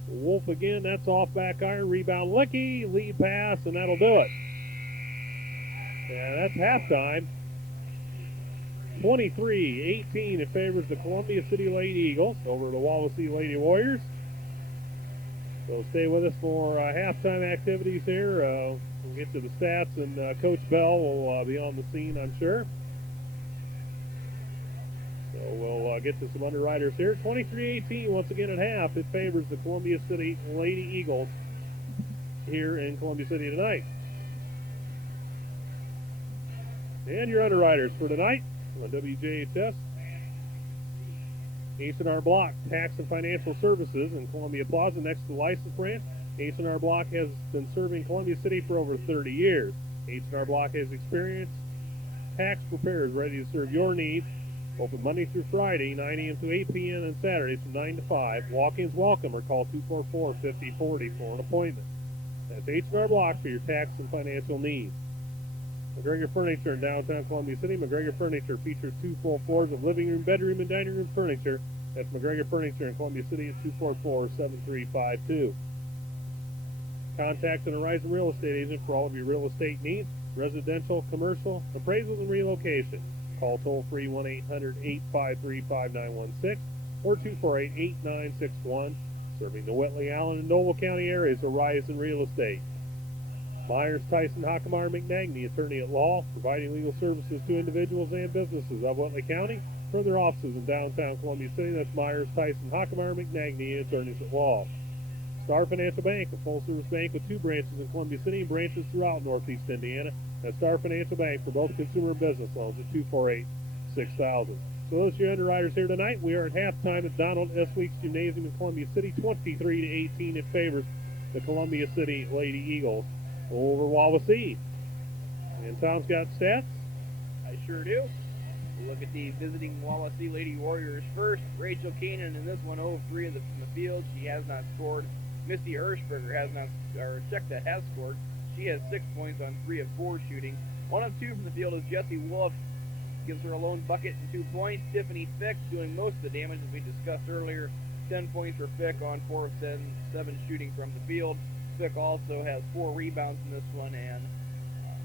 Wolf again, that's off back iron, rebound Licky, lead pass, and that'll do it. And that's halftime. 23-18, it favors the Columbia City Lady Eagles over the Wawasee Lady Warriors. So stay with us for halftime activities here. We'll get to the stats, and Coach Bell will be on the scene, I'm sure. So we'll get to some underwriters here. 23-18, once again at half. It favors the Columbia City Lady Eagles here in Columbia City tonight. And your underwriters for tonight on WJHS. H&R Block, Tax and Financial Services in Columbia Plaza next to the license branch. H&R Block has been serving Columbia City for over 30 years. H&R Block has experienced tax preparers ready to serve your needs. Open Monday through Friday, 9 a.m. to 8 p.m. and Saturdays from 9 to 5. Walk-ins welcome or call 244-5040 for an appointment. That's H&R Block for your tax and financial needs. McGregor Furniture in downtown Columbia City. McGregor Furniture features 2 full floors of living room, bedroom, and dining room furniture. That's McGregor Furniture in Columbia City at 244-7352. Contact an Horizon Real Estate agent for all of your real estate needs, residential, commercial, appraisals, and relocation. Call toll-free 1-800-853-5916 or 248-8961. Serving the Whitley, Allen, and Noble County areas, Horizon Real Estate. Myers, Tyson, Hockamar, McNagny, attorney at law, providing legal services to individuals and businesses of Whitley County from their offices in downtown Columbia City. That's Myers, Tyson, Hockamar, McNagny, attorneys at law. Star Financial Bank, a full-service bank with 2 branches in Columbia City and branches throughout Northeast Indiana. That's Star Financial Bank for both consumer and business loans at 248-6000. So those are your underwriters here tonight. We are at halftime at Donald S. Weeks Gymnasium in Columbia City, 23-18 in favor of the Columbia City Lady Eagles over Wawasee. And Tom's got stats. I sure do. We'll look at the visiting Wawasee Lady Warriors first. Rachel Keenan in this one, 0 3 from the field. She has not scored. Misty Hirschberger has not, or Check-That has scored. She has 6 points on 3 of 4 shooting. 1 of 2 from the field is Jessie Wolf. Gives her a lone bucket and 2 points. Tiffany Fick doing most of the damage as we discussed earlier. 10 points for Fick on 4 of 7 shooting from the field. Fick also has 4 rebounds in this one, and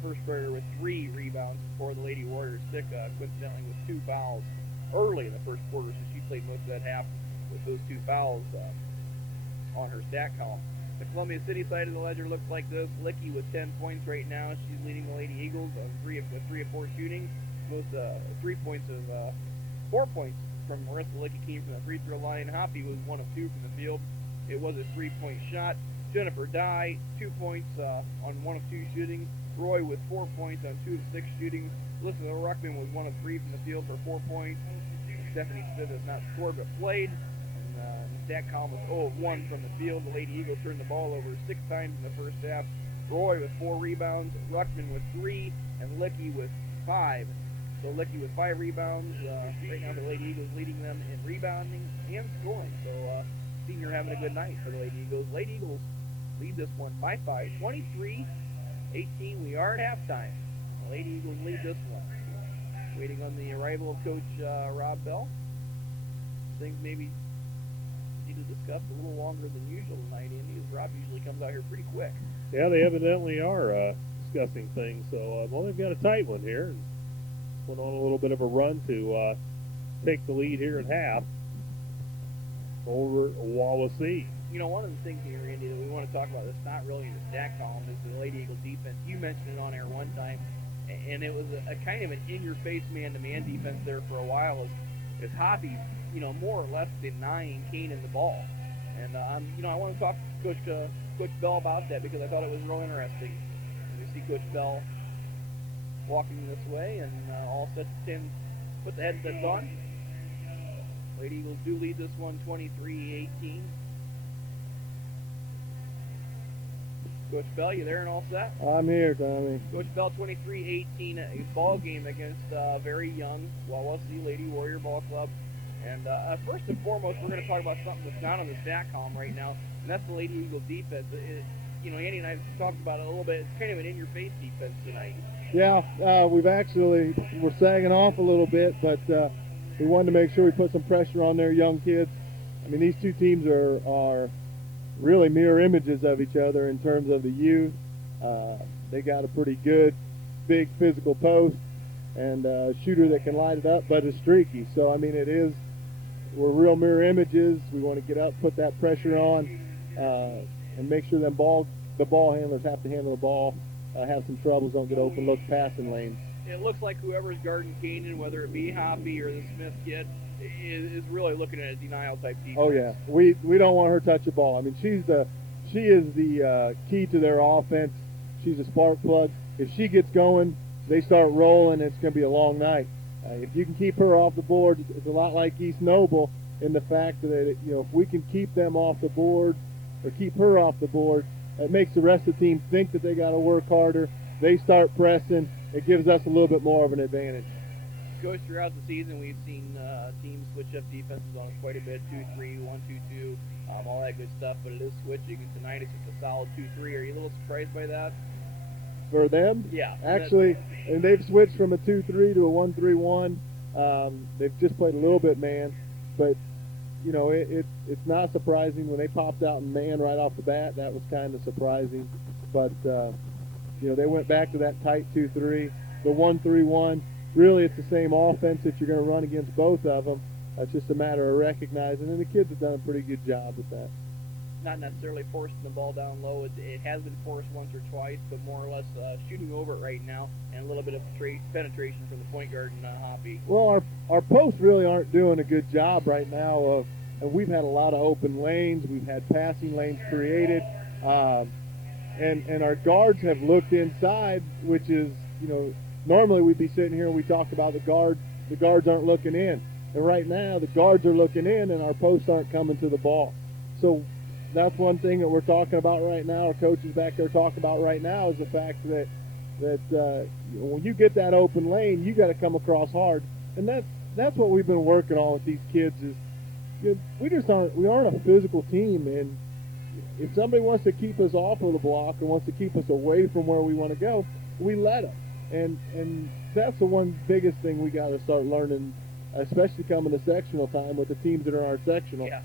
Hirschberger with 3 rebounds for the Lady Warriors. Fick, coincidentally, with 2 fouls early in the first quarter, so she played most of that half with those 2 fouls on her stat column. The Columbia City side of the ledger looks like this. Licky with 10 points right now. She's leading the Lady Eagles on 3 of 4 shooting. Most 3 points of 4 points from Marissa Licky came from the free throw line. Hoppy was 1 of 2 from the field. It was a 3-point shot. Jennifer Dye, 2 points on 1 of 2 shooting. Roy with 4 points on 2 of 6 shooting. Alyssa Ruckman was 1 of 3 from the field for 4 points. Stephanie Smith has not scored but played. And the stat column was 0 of 1 from the field. The Lady Eagles turned the ball over 6 times in the first half. Roy with 4 rebounds, Ruckman with 3, and Licky with 5. So Licky with 5 rebounds. Right now the Lady Eagles leading them in rebounding and scoring. So senior having a good night for the Lady Eagles. Lady Eagles lead this one by 5, 23-18. We are at halftime. The Lady Eagles lead this one. Waiting on the arrival of Coach Rob Bell. Things maybe need to discuss a little longer than usual tonight, Andy, as Rob usually comes out here pretty quick. Yeah, they evidently are discussing things. So, well, they've got a tight one here. And went on a little bit of a run to take the lead here at half over Wawasee. You know, one of the things here, Andy, that we want to talk about that's not really in the stat column is the Lady Eagle defense. You mentioned it on air one time, and it was a kind of an in-your-face man-to-man defense there for a while as Hoppy, you know, more or less denying Kanan the ball. And, you know, I want to talk to Coach Bell about that because I thought it was real interesting. You see Coach Bell walking this way, and all set to 10, put the headsets on. Lady Eagles do lead this one 23-18. Coach Bell, you there and all set? I'm here, Tommy. Coach Bell, 23-18, a ball game against very young Wawasee Lady Warrior Ball Club. And first and foremost, we're going to talk about something that's not on the stat column right now, and that's the Lady Eagle defense. You know, Andy and I talked about it a little bit. It's kind of an in-your-face defense tonight. Yeah, we're sagging off a little bit, but we wanted to make sure we put some pressure on their young kids. I mean, these two teams are really mirror images of each other in terms of the youth. They got a pretty good, big physical post and a shooter that can light it up, but is streaky. So, I mean, we're real mirror images. We want to get up, put that pressure on, and make sure the ball handlers have to handle the ball, have some troubles, don't get open, look passing lanes. It looks like whoever's guarding Kanan, whether it be Hoppy or the Smith kid, is really looking at a denial type defense. Oh yeah, we don't want her to touch the ball. I mean, she is the key to their offense. She's a spark plug. If she gets going, they start rolling. It's going to be a long night. If you can keep her off the board, it's a lot like East Noble in the fact that if we can keep them off the board or keep her off the board, it makes the rest of the team think that they got to work harder. They start pressing. It gives us a little bit more of an advantage. Coach, throughout the season, we've seen teams switch up defenses on us quite a bit, 2-3, 1-2-2, all that good stuff, but it is switching, and tonight it's just a solid 2-3. Are you a little surprised by that? For them? Yeah. Actually, and they've switched from a 2-3 to a 1-3-1. They've just played a little bit man, but, it's not surprising when they popped out in man right off the bat. That was kind of surprising, but, they went back to that tight 2-3, the 1-3-1. Really, it's the same offense that you're going to run against both of them. It's just a matter of recognizing, and the kids have done a pretty good job with that. not necessarily forcing the ball down low. It has been forced once or twice, but more or less shooting over it right now, and a little bit of penetration from the point guard and Hoppy. Well, our posts really aren't doing a good job right now and we've had a lot of open lanes. We've had passing lanes created, and our guards have looked inside, which is, normally we'd be sitting here and we talk about the guards aren't looking in. And right now the guards are looking in and our posts aren't coming to the ball. So that's one thing that we're talking about right now. Our coaches back there talk about right now is the fact that when you get that open lane, you got to come across hard. And that's what we've been working on with these kids is we aren't a physical team, and if somebody wants to keep us off of the block and wants to keep us away from where we want to go, we let them. And that's the one biggest thing we got to start learning, especially coming to sectional time with the teams that are in our sectional. Yeah.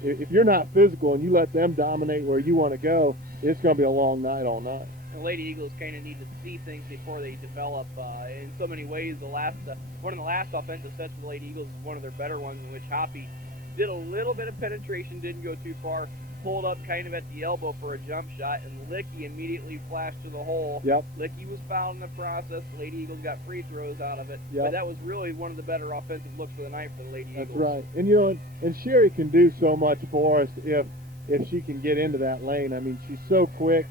If you're not physical and you let them dominate where you want to go, it's going to be a long night all night. The Lady Eagles kind of need to see things before they develop. In so many ways, one of the last offensive sets for the Lady Eagles is one of their better ones, in which Hoppy did a little bit of penetration, didn't go too far, pulled up kind of at the elbow for a jump shot, and Licky immediately flashed to the hole. Yep. Licky was fouled in the process. The Lady Eagles got free throws out of it. Yep. But that was really one of the better offensive looks for the night for the Lady Eagles. That's right. And Sherry can do so much for us if she can get into that lane. I mean, she's so quick.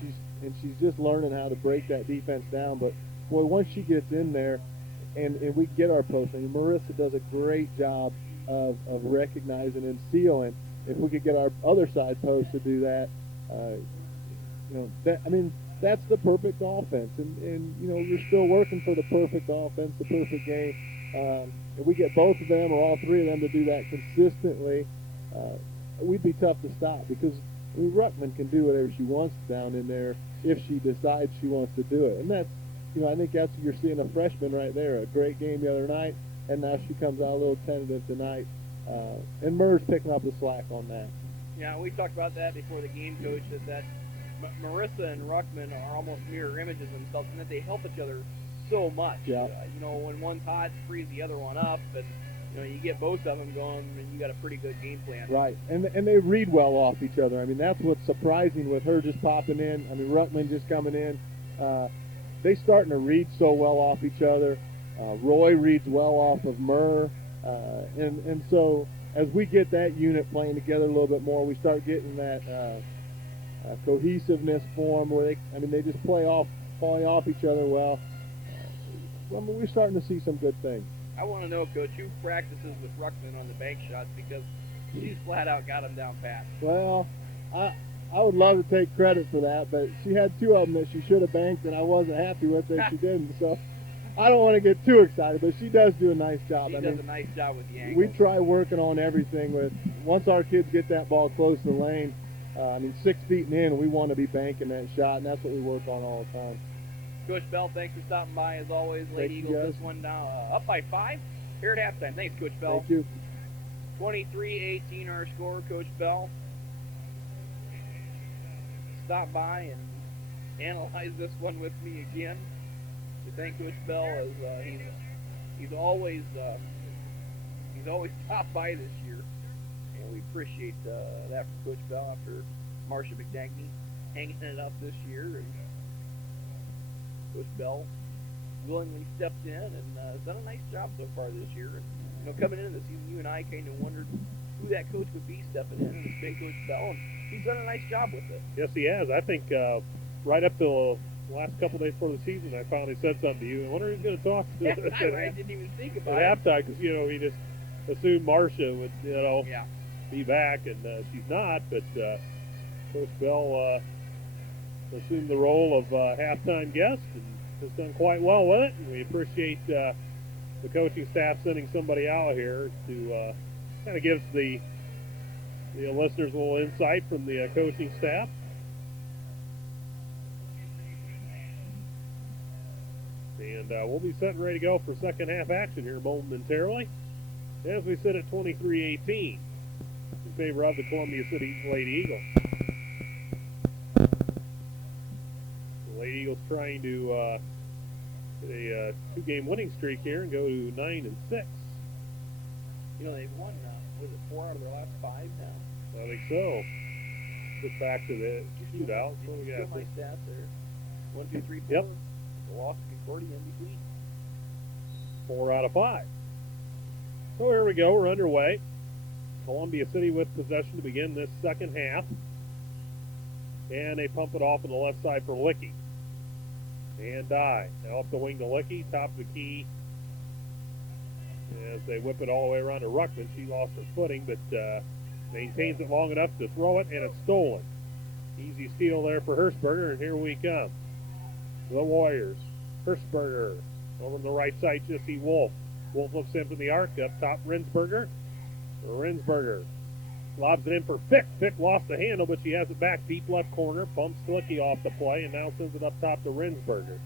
She's just learning how to break that defense down. But boy, once she gets in there, and we get our post. I mean, Marissa does a great job of recognizing and sealing. If we could get our other side post to do that, that's the perfect offense. And you're still working for the perfect offense, the perfect game. If we get both of them or all three of them to do that consistently, we'd be tough to stop because Ruckman can do whatever she wants down in there if she decides she wants to do it. And that's, I think that's you're seeing a freshman right there. A great game the other night, and now she comes out a little tentative tonight. And Murr's picking up the slack on that. Yeah, we talked about that before the game, Coach, that Marissa and Ruckman are almost mirror images of themselves, and that they help each other so much. Yeah. When one's hot, it frees the other one up, and you get both of them going, and you got a pretty good game plan. Right, and they read well off each other. I mean, that's what's surprising with her just popping in. I mean, Ruckman just coming in. They starting to read so well off each other. Roy reads well off of Murr. And so as we get that unit playing together a little bit more, we start getting that cohesiveness form where they just play off each other well. We're starting to see some good things. I want to know, Coach, who practices with Ruckman on the bank shots, because she's flat out got him down pat. Well, I would love to take credit for that, but she had two of them that she should have banked, and I wasn't happy with that she didn't. So I don't want to get too excited, but she does do a nice job. She does a nice job with the angles. We try working on everything once our kids get that ball close to the lane, 6 feet in, we want to be banking that shot, and that's what we work on all the time. Coach Bell, thanks for stopping by as always. Lady Eagles this one down, up by 5 here at halftime. Thanks, Coach Bell. Thank you. 23-18 our score. Coach Bell stopped by and analyzed this one with me again. We thank Coach Bell as he's always stopped by this year, and we appreciate that from Coach Bell after Marcia McDagney hanging it up this year. And Coach Bell willingly stepped in and has done a nice job so far this year. And coming into the season, you and I kind of wondered who that coach would be stepping in, and it's been Coach Bell, and he's done a nice job with it. Yes, he has. I think right up till the last couple days before the season, I finally said something to you. I wonder who's going to talk to Yeah, I didn't even think about it. At halftime, because he just assumed Marcia would Yeah. be back, and she's not. But Coach Bell assumed the role of halftime guest and has done quite well with it. And we appreciate the coaching staff sending somebody out here to kind of gives the listeners a little insight from the coaching staff. And we'll be set and ready to go for second half action here momentarily, as we sit at 23-18 in favor of the Columbia City Lady Eagles. The Lady Eagles trying to get a two-game winning streak here and go to 9-6. They've won, was it 4 out of their last 5 now? I think so. Get back to the shootout. What do we got? My stats there. 1, 2, 3, 4. Yep. Lost Concordia in between. 4 out of 5. So here we go. We're underway. Columbia City with possession to begin this second half. And they pump it off on the left side for Licky. And Dye. Now up the wing to Licky. Top of the key. As they whip it all the way around to Ruckman. She lost her footing, but maintains it long enough to throw it, and it's stolen. Easy steal there for Hirschberger, and here we come. The Warriors. Hirschberger. Over on the right side, Jesse Wolf. Wolf looks in from the arc. Up top, Rinsberger. Rinsberger lobs it in for Fick. Fick lost the handle, but she has it back deep left corner. Bumps Slicky off the play, and now sends it up top to Rinsberger.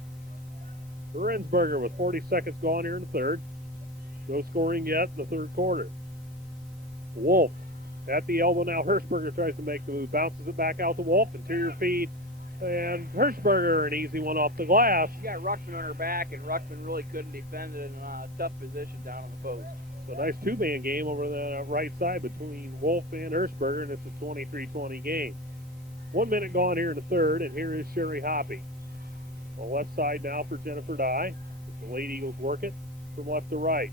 Rinsberger with 40 seconds gone here in the third. No scoring yet in the third quarter. Wolf at the elbow now. Hirschberger tries to make the move. Bounces it back out to Wolf. Interior feed. And Hirschberger, an easy one off the glass. She got Ruckman on her back, and Ruckman really couldn't defend it in a tough position down on the post. A nice two-man game over the right side between Wolf and Hirschberger, and it's a 23-20 game. 1 minute gone here in the third, and here is Sherry Hoppy. On the left side now for Jennifer Dye. The Lady Eagles work it from left to right.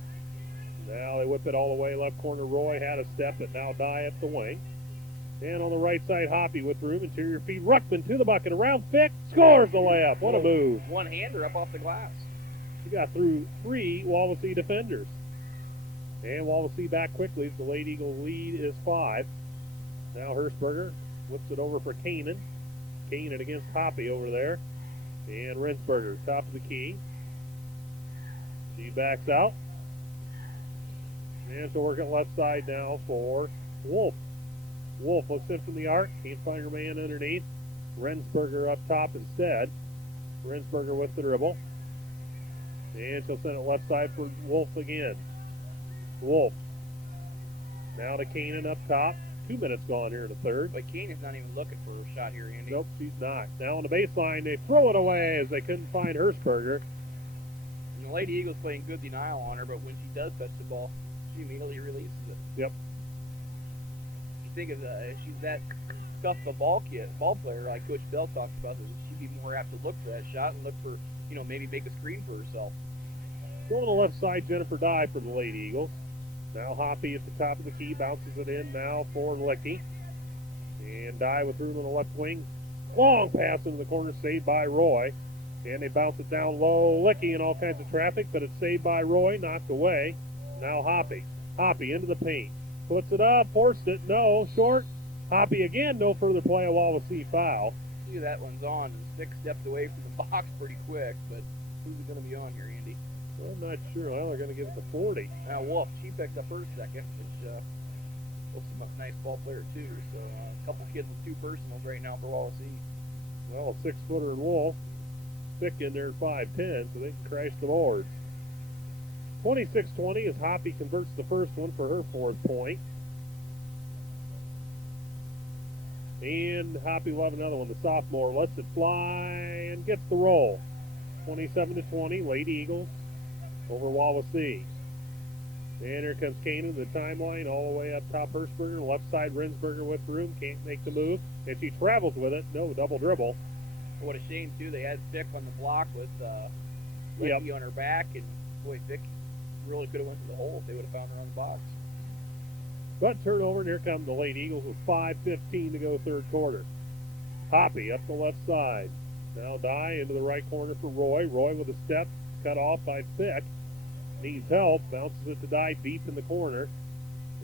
Now they whip it all the way. Left corner, Roy had a step, but now Dye at the wing. And on the right side, Hoppy with room. Interior feed, Ruckman to the bucket. Around Fick, scores the layup. What a move. One-hander up off the glass. She got through 3 Wawasee defenders. And Wawasee back quickly. The Lady Eagle lead is 5. Now Hirschberger whips it over for Kanan. Kanan against Hoppy over there. And Rinsberger, top of the key. She backs out. And so working left side now for Wolf. Wolf looks in from the arc. Can't find her man underneath. Rinsberger up top instead. Rinsberger with the dribble. And she'll send it left side for Wolf again. Wolf. Now to Kanan up top. 2 minutes gone here in the third. But Kanan's not even looking for a shot here, Andy. Nope, she's not. Now on the baseline, they throw it away as they couldn't find Hirschberger. And the Lady Eagles playing good denial on her, but when she does touch the ball, she immediately releases it. Yep. You think if she's that tough a ball player like Coach Bell talks about, that she'd be more apt to look for that shot and look for, maybe make a screen for herself. Going to the left side, Jennifer Dye for the Lady Eagles. Now Hoppy at the top of the key, bounces it in now for Licky. And Dye with room on the left wing. Long pass into the corner, saved by Roy. And they bounce it down low. Licky in all kinds of traffic, but it's saved by Roy, knocked away. Now Hoppy. Hoppy into the paint. Puts it up, forced it, no, short. Hoppy again, no further play, a Wawasee foul. See, that one's on, and 6 steps away from the box pretty quick, but who's it going to be on here, Andy? Well, I'm not sure. Well, they're going to give it to 40. Now, Wolf, she picked up her second, which looks like a nice ball player, too. So, a couple kids with 2 personals right now for Wawasee. Well, a 6-footer Wolf. Thick in there at 5'10", so they can crash the boards. 26-20 as Hoppy converts the first one for her 4th point. And Hoppy will have another one. The sophomore lets it fly and gets the roll. 27-20, Lady Eagles over Wawasee. And here comes Kanan, the timeline, all the way up top. Hirschberger, left side, Rinsberger with room, can't make the move. And she travels with it, no double dribble. What a shame, too. They had Vic on the block with Licky on her back, and boy, Vic really could have went to the hole if they would have found her on the box. But turnover, and here come the Lady Eagles with 5:15 to go third quarter. Hoppy up the left side. Now Dye into the right corner for Roy. Roy with a step, cut off by Fick. Needs help, bounces it to Dye deep in the corner.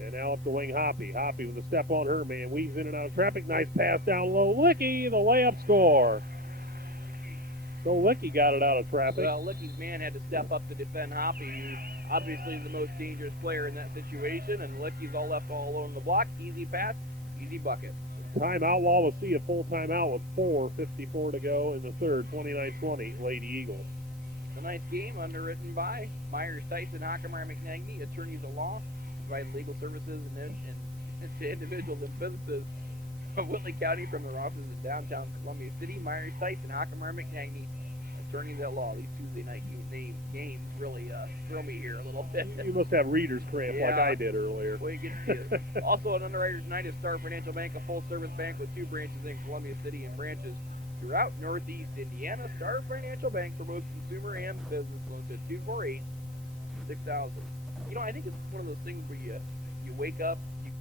And now up the wing, Hoppy. Hoppy with a step on her man, weaves in and out of traffic. Nice pass down low. Licky, the layup score. So Licky got it out of traffic. Well, Licky's man had to step up to defend Hoppy, who obviously is the most dangerous player in that situation, and Licky's all left all alone on the block. Easy pass, easy bucket. Timeout, Wawasee, a full timeout with 4:54 to go in the third, 29-20, Lady Eagles. A nice game underwritten by Myers, Tyson, Hockemeyer, McNagny, attorneys at law, provide legal services and to individuals and businesses of Whitley County from their offices in downtown Columbia City. Myers, Tyson, Hockemeyer, McNagny, learning that law. These Tuesday night games really throw me here a little bit. You must have reader's cramp like Yeah. I did earlier. Well, you can see it. Also, on Underwriters Tonight is Star Financial Bank, a full-service bank with 2 branches in Columbia City and branches throughout Northeast Indiana. Star Financial Bank promotes consumer and business loans at 248-6000. You know, I think it's one of those things where you wake up, you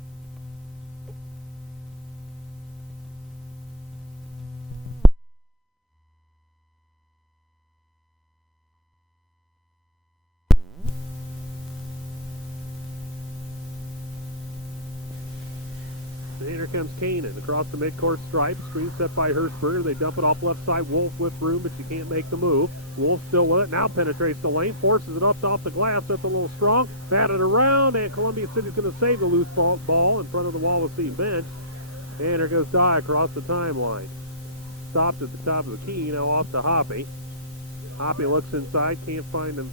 And here comes Kanan across the midcourt stripe. Screen set by Hirschberger. They dump it off left side. Wolf with room, but you can't make the move. Wolf still with it. Now penetrates the lane. Forces it up off the glass. That's a little strong. Batted around, and Columbia City's going to save the loose ball in front of the Wawasee bench. And there goes Dye across the timeline. Stopped at the top of the key. Now off to Hoppy. Hoppy looks inside. Can't find the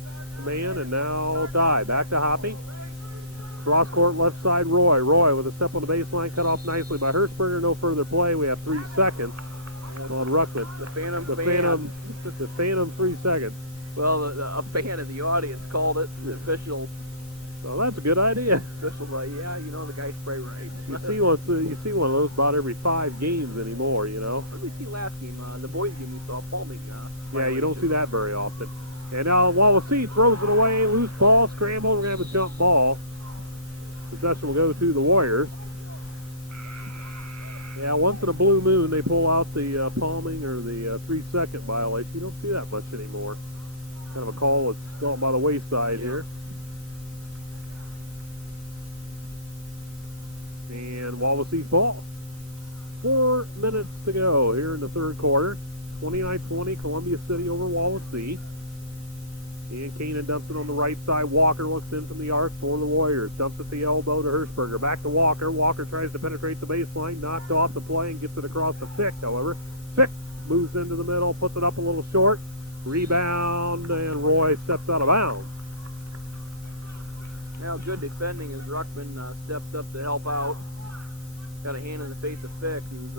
man. And now Dye. Back to Hoppy. Cross court left side, Roy. Roy with a step on the baseline, cut off nicely by Hirschberger. No further play. We have 3 seconds on Ruckman. The Phantom. The Phantom 3 seconds. Well, a fan in the audience called it. The official, So that's a good idea. yeah, you know the guy spray right. You see one of those about every 5 games anymore. You know. What did we see last game? The boys game we saw Palming. Yeah, you don't see that very often. And now Wawasee throws it away. Loose ball, scramble. We're gonna have a jump ball. Possession will go to the Warriors. Yeah, once in a blue moon they pull out the palming or the 3-second violation. You don't see that much anymore. Kind of a call that's gone by the wayside here. And Wawasee's ball. 4 minutes to go here in the third quarter. 29-20, Columbia City over Wawasee. And Kanan dumps it on the right side. Walker looks in from the arc for the Warriors. Dumps at the elbow to Hirschberger. Back to Walker. Walker tries to penetrate the baseline. Knocked off the play and gets it across to Fick, however. Fick moves into the middle, puts it up a little short. Rebound, and Roy steps out of bounds. Now, good defending as Ruckman stepped up to help out. Got a hand in the face of Fick, who's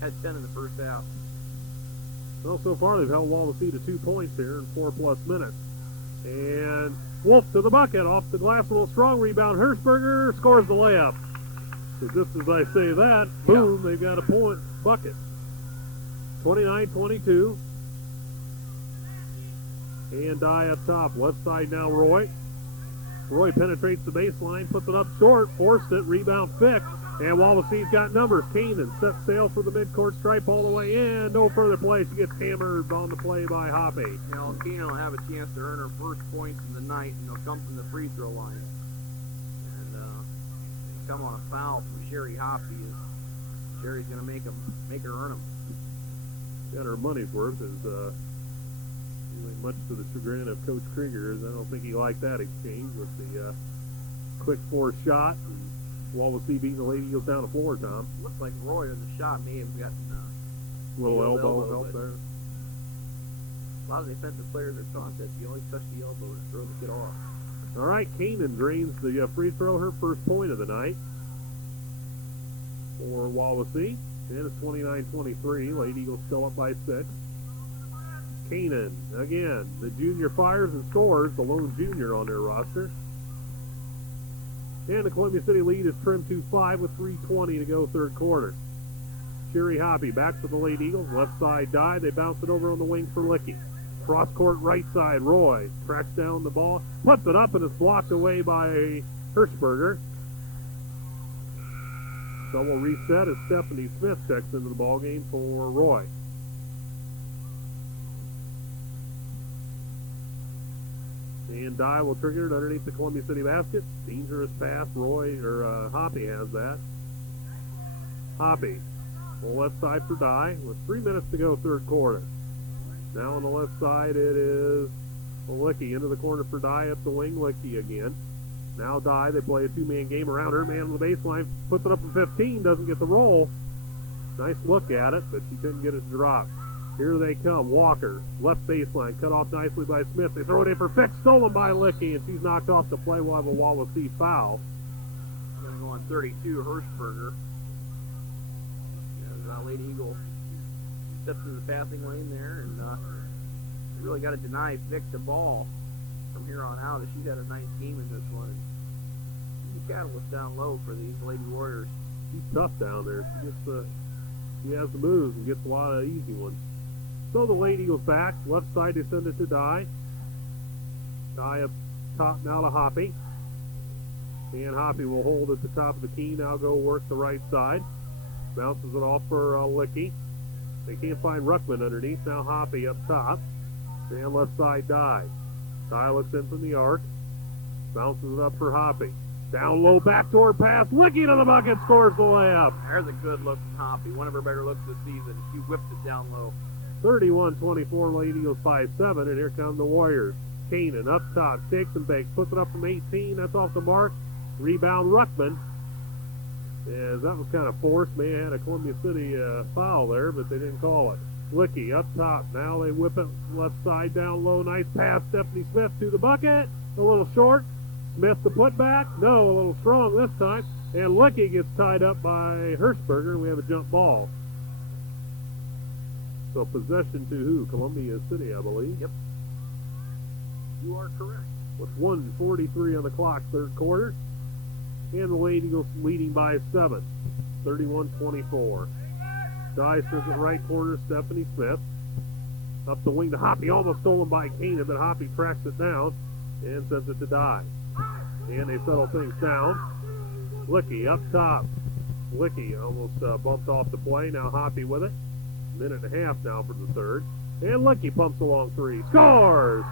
had 10 in the first half. Well, so far they've held Wawasee to 2 points here in 4+ minutes. And Wolf to the bucket, off the glass, a little strong rebound. Hirschberger scores the layup. So just as I say that, boom, they've got a point bucket. 29-22. And Dye up top. Left side now, Roy. Roy penetrates the baseline, puts it up short, forced it, rebound Fick. And Wawasee's got numbers. Kanan sets sail for the midcourt stripe all the way in. No further play. She gets hammered on the play by Hoppy. Now, Kanan will have a chance to earn her first points of the night, and they'll come from the free throw line. And come on a foul from Sherry Hoppy. Sherry's going to make her earn them. Got her money's worth. Is much to the chagrin of Coach Krieger. I don't think he liked that exchange with the quick 4 shot. And Wawasee beating the Lady Eagles down the floor, Tom. Looks like Roy on the shot may have gotten Little elbow elbow, help there. a lot of defensive players are taught that you always touch the elbow and throw the kid off. All right, Kanan drains the free throw, her first point of the night for Wawasee. And it's 29-23. Lady Eagles still up by 6. Kanan, again, the junior fires and scores, the lone junior on their roster. And the Columbia City lead is trimmed to 5 with 3:20 to go third quarter. Sherry Hoppy back to the Lady Eagles. Left side Dye. They bounce it over on the wing for Licky. Cross court right side. Roy tracks down the ball. Puts it up and is blocked away by Hirschberger. So we'll reset as Stephanie Smith checks into the ball game for Roy. And Dye will trigger it underneath the Columbia City basket. Dangerous pass. Hoppy has that. Hoppy. On the left side for Dye with 3 minutes to go third quarter. Now on the left side it is Licky into the corner for Dye up the wing. Licky again. Now Dye, they play a 2-man game around her. Man on the baseline, puts it up for 15, doesn't get the roll. Nice look at it, but she couldn't get it to drop. Here they come. Walker, left baseline, cut off nicely by Smith. They throw it in for Fick, stolen by Licky, and she's knocked off the play. We'll have a Wawasee foul. Going to go on 32, Hirschberger. As Lady Eagle steps into the passing lane there, and really got to deny Vic the ball from here on out, as she's had a nice game in this one. She's a catalyst down low for these Lady Warriors. She's tough down there. She has the moves and gets a lot of easy ones. So the Lady goes back. Left side, they send it to Di. Di up top now to Hoppy. And Hoppy will hold at the top of the key. Now go work the right side. Bounces it off for Licky. They can't find Ruckman underneath. Now Hoppy up top. And left side Di. Di looks in from the arc. Bounces it up for Hoppy. Down low, backdoor pass. Licky to the bucket, scores the layup. There's a good look from Hoppy. One of her better looks this season. She whipped it down low. 31-24, Lady Eagles 5-7, and here come the Warriors. Kanan up top, shakes and bakes, puts it up from 18. That's off the mark. Rebound Ruckman. As that was kind of forced. May have had a Columbia City foul there, but they didn't call it. Licky up top. Now they whip it left side down low. Nice pass. Stephanie Smith to the bucket. A little short. Smith the putback. No, a little strong this time. And Licky gets tied up by Hirschberger. We have a jump ball. So possession to who? Columbia City, I believe. Yep. You are correct. With 1:43 on the clock, third quarter. And the Lady Eagles leading by 7. 31-24. Di sends it right corner, Stephanie Smith. Up the wing to Hoppy, almost stolen by Kanan, but Hoppy tracks it down and sends it to Di. And they settle things down. Licky up top. Licky almost bumped off the play. Now Hoppy with it. Minute and a half now for the third. And Licky pumps a long three. Scores!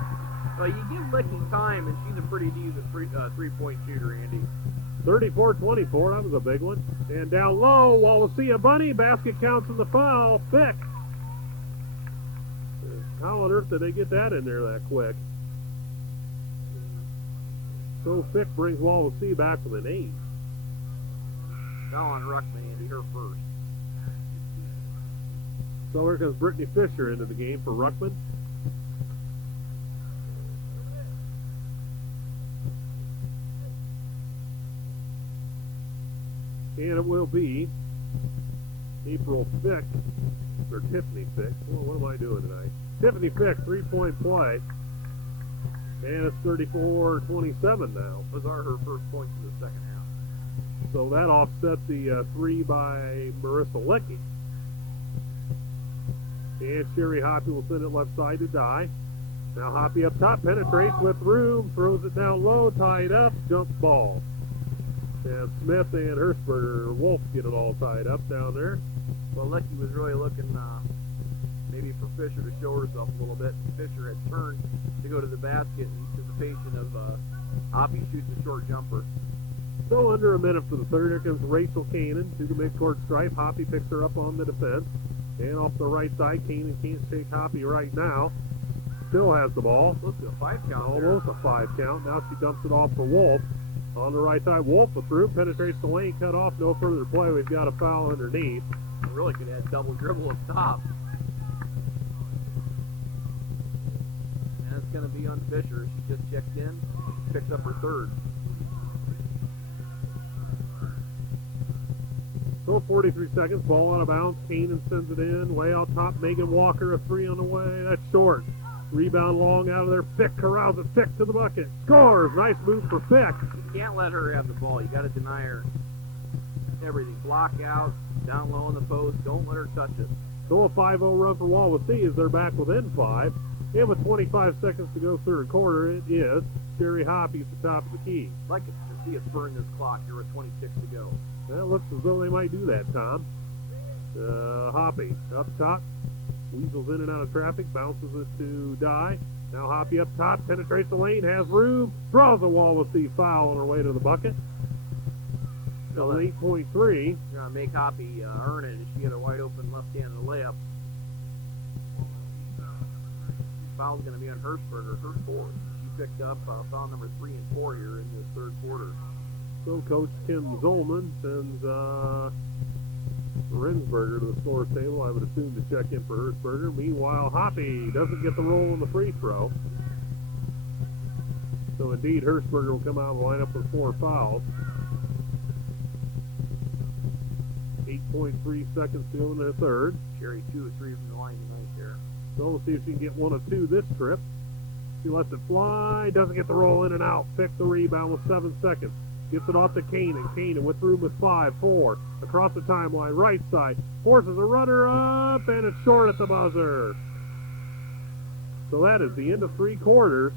Well, you give Licky time, and she's a pretty decent three-point shooter, Andy. 34-24, that was a big one. And down low, Wawasee Bunny, basket counts in the foul. Fick. How on earth did they get that in there that quick? So Fick brings Wawasee back with an 8. Foul on Ruckman, Andy, her first. So here comes Brittany Fisher into the game for Ruckman. And it will be April Fick, or Tiffany Fick. Well, what am I doing tonight? Tiffany Fick, three-point play. And it's 34-27 now. Those are her first points in the second half. So that offset the three by Marissa Licky. And Sherry Hoppy will send it left side to Di. Now Hoppy up top, penetrates with room, throws it down low, tied up, jump ball. And Smith and Hirschberger, Wolf get it all tied up down there. Well, Licky was really looking maybe for Fisher to show herself a little bit. Fisher had turned to go to the basket in anticipation of Hoppy shoots a short jumper. So under a minute for the third, here comes Rachel Kanan to the midcourt stripe. Hoppy picks her up on the defense. And off the right side, Kanan can't shake Hoppy right now. Still has the ball. Close to a 5 count. Almost a 5 count. Now she dumps it off for Wolf. On the right side, Wolf with room, penetrates the lane, cut off, no further play. We've got a foul underneath. Really could have double dribble up top. And it's going to be on Fisher. She just checked in, picks up her third. So 43 seconds, ball out of bounds. Kanan sends it in. Way out top, Megan Walker, a three on the way. That's short. Rebound long out of there. Fick corrals it. Fick to the bucket. Scores. Nice move for Fick. You can't let her have the ball. You got to deny her everything. Block out, down low on the post. Don't let her touch it. So a 5-0 run for Wawasee as they're back within 5. And with 25 seconds to go third quarter, it is Sherry Hoppy at the top of the key. I'd like to see us burn this clock here with 26 to go. That looks as though they might do that, Tom. Hoppy up top. Weasels in and out of traffic, bounces it to Di. Now Hoppy up top, penetrates the lane, has room, draws a Wawasee foul on her way to the bucket. So an 8.3. You're going to make Hoppy earn it, and she had a wide open left-handed layup. Foul's going to be on Hirschberger, her fourth. She picked up foul number 3 and 4 here in this third quarter. So Coach Kim Zolman sends Rensberger to the scores table, I would assume, to check in for Hirschberger. Meanwhile, Hoppy doesn't get the roll on the free throw. So indeed, Hirschberger will come out and line up with 4 fouls. 8.3 seconds to go in the third. Sherry 2 of 3 from the line tonight there. So we'll see if she can get one of two this trip. She lets it fly, doesn't get the roll in and out. Pick the rebound with 7 seconds. Gets it off to Kanan. Kanan with room with 5, 4. Across the timeline, right side. Forces a runner up, and it's short at the buzzer. So that is the end of 3 quarters.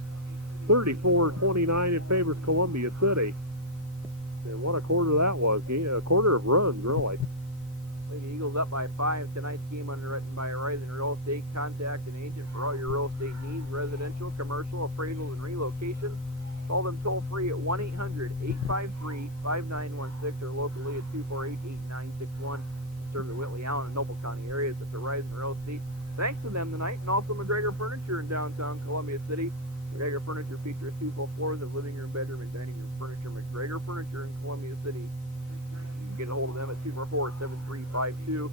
34-29 in favors Columbia City. And what a quarter that was. A quarter of runs, really. Lady Eagles up by 5. Tonight's game underwritten by Horizon Real Estate. Contact an agent for all your real estate needs, residential, commercial, appraisals, and relocation. Call them toll free at 1-800-853-5916 or locally at 248-8961. Serve the Whitley, Allen, and Noble County areas at Horizon Real Estate. Thanks to them tonight, and also McGregor Furniture in downtown Columbia City. McGregor Furniture features 2 full floors of living room, bedroom, and dining room furniture. McGregor Furniture in Columbia City. You can get a hold of them at 244-7352.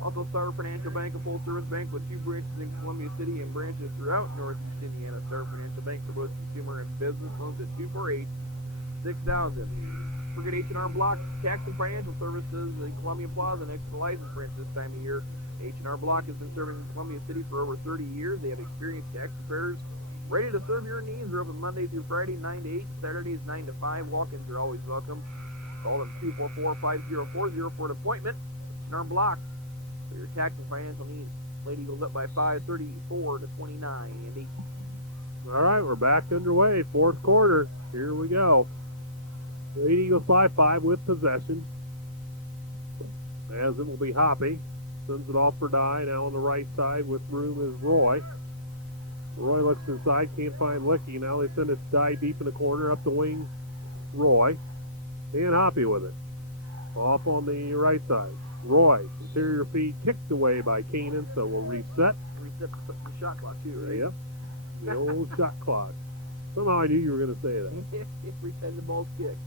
Also, Star Financial Bank, a full-service bank with 2 branches in Columbia City and branches throughout Northeast Indiana. Star Financial Bank for both consumer and business loans at 248-6000. Forget H&R Block Tax and Financial Services in Columbia Plaza next to the license branch this time of year. H&R Block has been serving Columbia City for over 30 years. They have experienced tax preparers ready to serve your needs. They're open Monday through Friday, 9 to 8, Saturdays 9 to 5. Walk-ins are always welcome. Call them 244-5040 for an appointment. H&R Block for your tax and financial needs. Lady Eagles up by 5, 34-29. Andy. All right, we're back underway. 4th quarter. Here we go. Lady Eagles 5-5 with possession. As it will be Hoppy. Sends it off for Dye. Now on the right side with room is Roy. Roy looks inside, can't find Licky. Now they send it to Dye deep in the corner, up the wing, Roy. And Hoppy with it. Off on the right side. Roy, interior feed, kicked away by Kanan, so we'll reset. Reset the shot clock, too, right? Yep. The old shot clock. Somehow I knew you were going to say that. Reset the ball's kicked.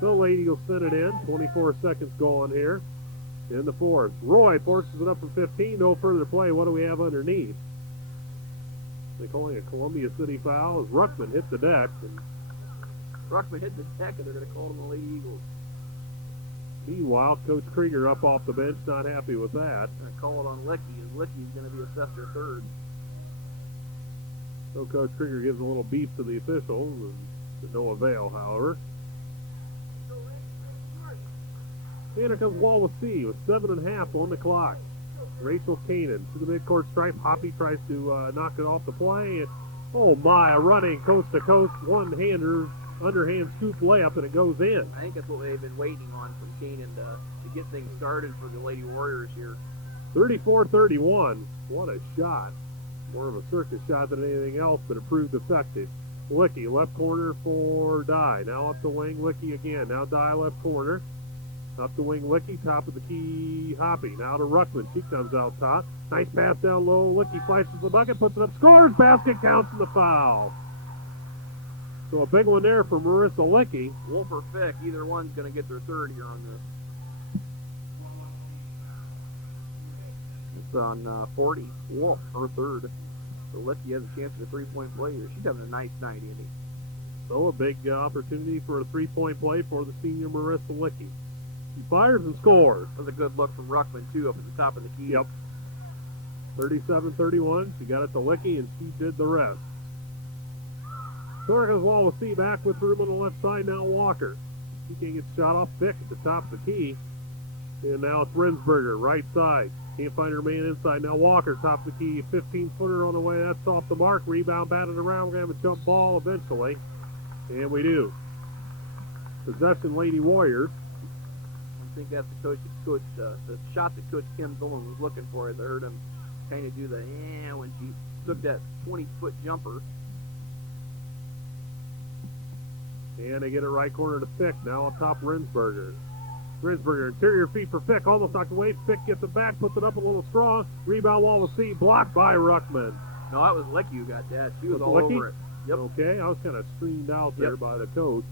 So Lady Eagles send it in. 24 seconds gone here in the 4th. Roy forces it up for 15. No further play. What do we have underneath? They're calling a Columbia City foul as Ruckman hit the deck. And Ruckman hit the deck, and they're going to call him the Lady Eagles. meanwhile, Coach Krieger up off the bench, not happy with that. Going to call it on Licky, and Licky's going to be assessed their 3rd. So Coach Krieger gives a little beef to the officials, and to no avail, however. And here comes Wawasee with 7.5 on the clock. Rachel Kanan to the midcourt stripe. Hoppy tries to knock it off the play. And, oh my, a running coast-to-coast one-hander, underhand scoop layup, and it goes in. I think that's what they've been waiting on from Kanan to get things started for the Lady Warriors here. 34-31. What a shot. More of a circus shot than anything else, but it proved effective. Licky, left corner for Dye. Now up the wing, Licky again. Now Dye left corner. Up the wing, Licky, top of the key, Hoppy. Now to Ruckman. She comes out top. Nice pass down low. Licky flashes the bucket, puts it up, scores. Basket, counts, and the foul. So a big one there for Marissa Licky. Wolf or Fick, either one's going to get their 3rd here on this. It's on 40. Wolf, her 3rd. So Licky has a chance at a 3-point play here. She's having a nice night, Andy. So a big opportunity for a 3-point play for the senior Marissa Licky. She fires and scores. That was a good look from Ruckman, too, up at the top of the key. Yep. 37-31. She got it to Licky, and she did the rest. Sorga's Wawasee back with room on the left side. Now Walker. She can't get shot off. Pick at the top of the key. And now it's Rensberger, right side. Can't find her man inside. Now Walker, top of the key. 15-footer on the way. That's off the mark. Rebound batted around. We're going to have a jump ball eventually. And we do. Possession Lady Warriors. I think that's the shot that Coach Kim Thorne was looking for. I heard him kind of do the when she took that 20-foot jumper. And they get it right corner to Fick. Now on top, Rensberger. Rensberger, interior feet for Fick. Almost knocked away. Fick gets it back, puts it up a little strong. Rebound, Wawasee, blocked by Ruckman. No, that was Licky who got that. She was all Licky? over it. Yep. Okay, I was kind of streamed out there by the coach.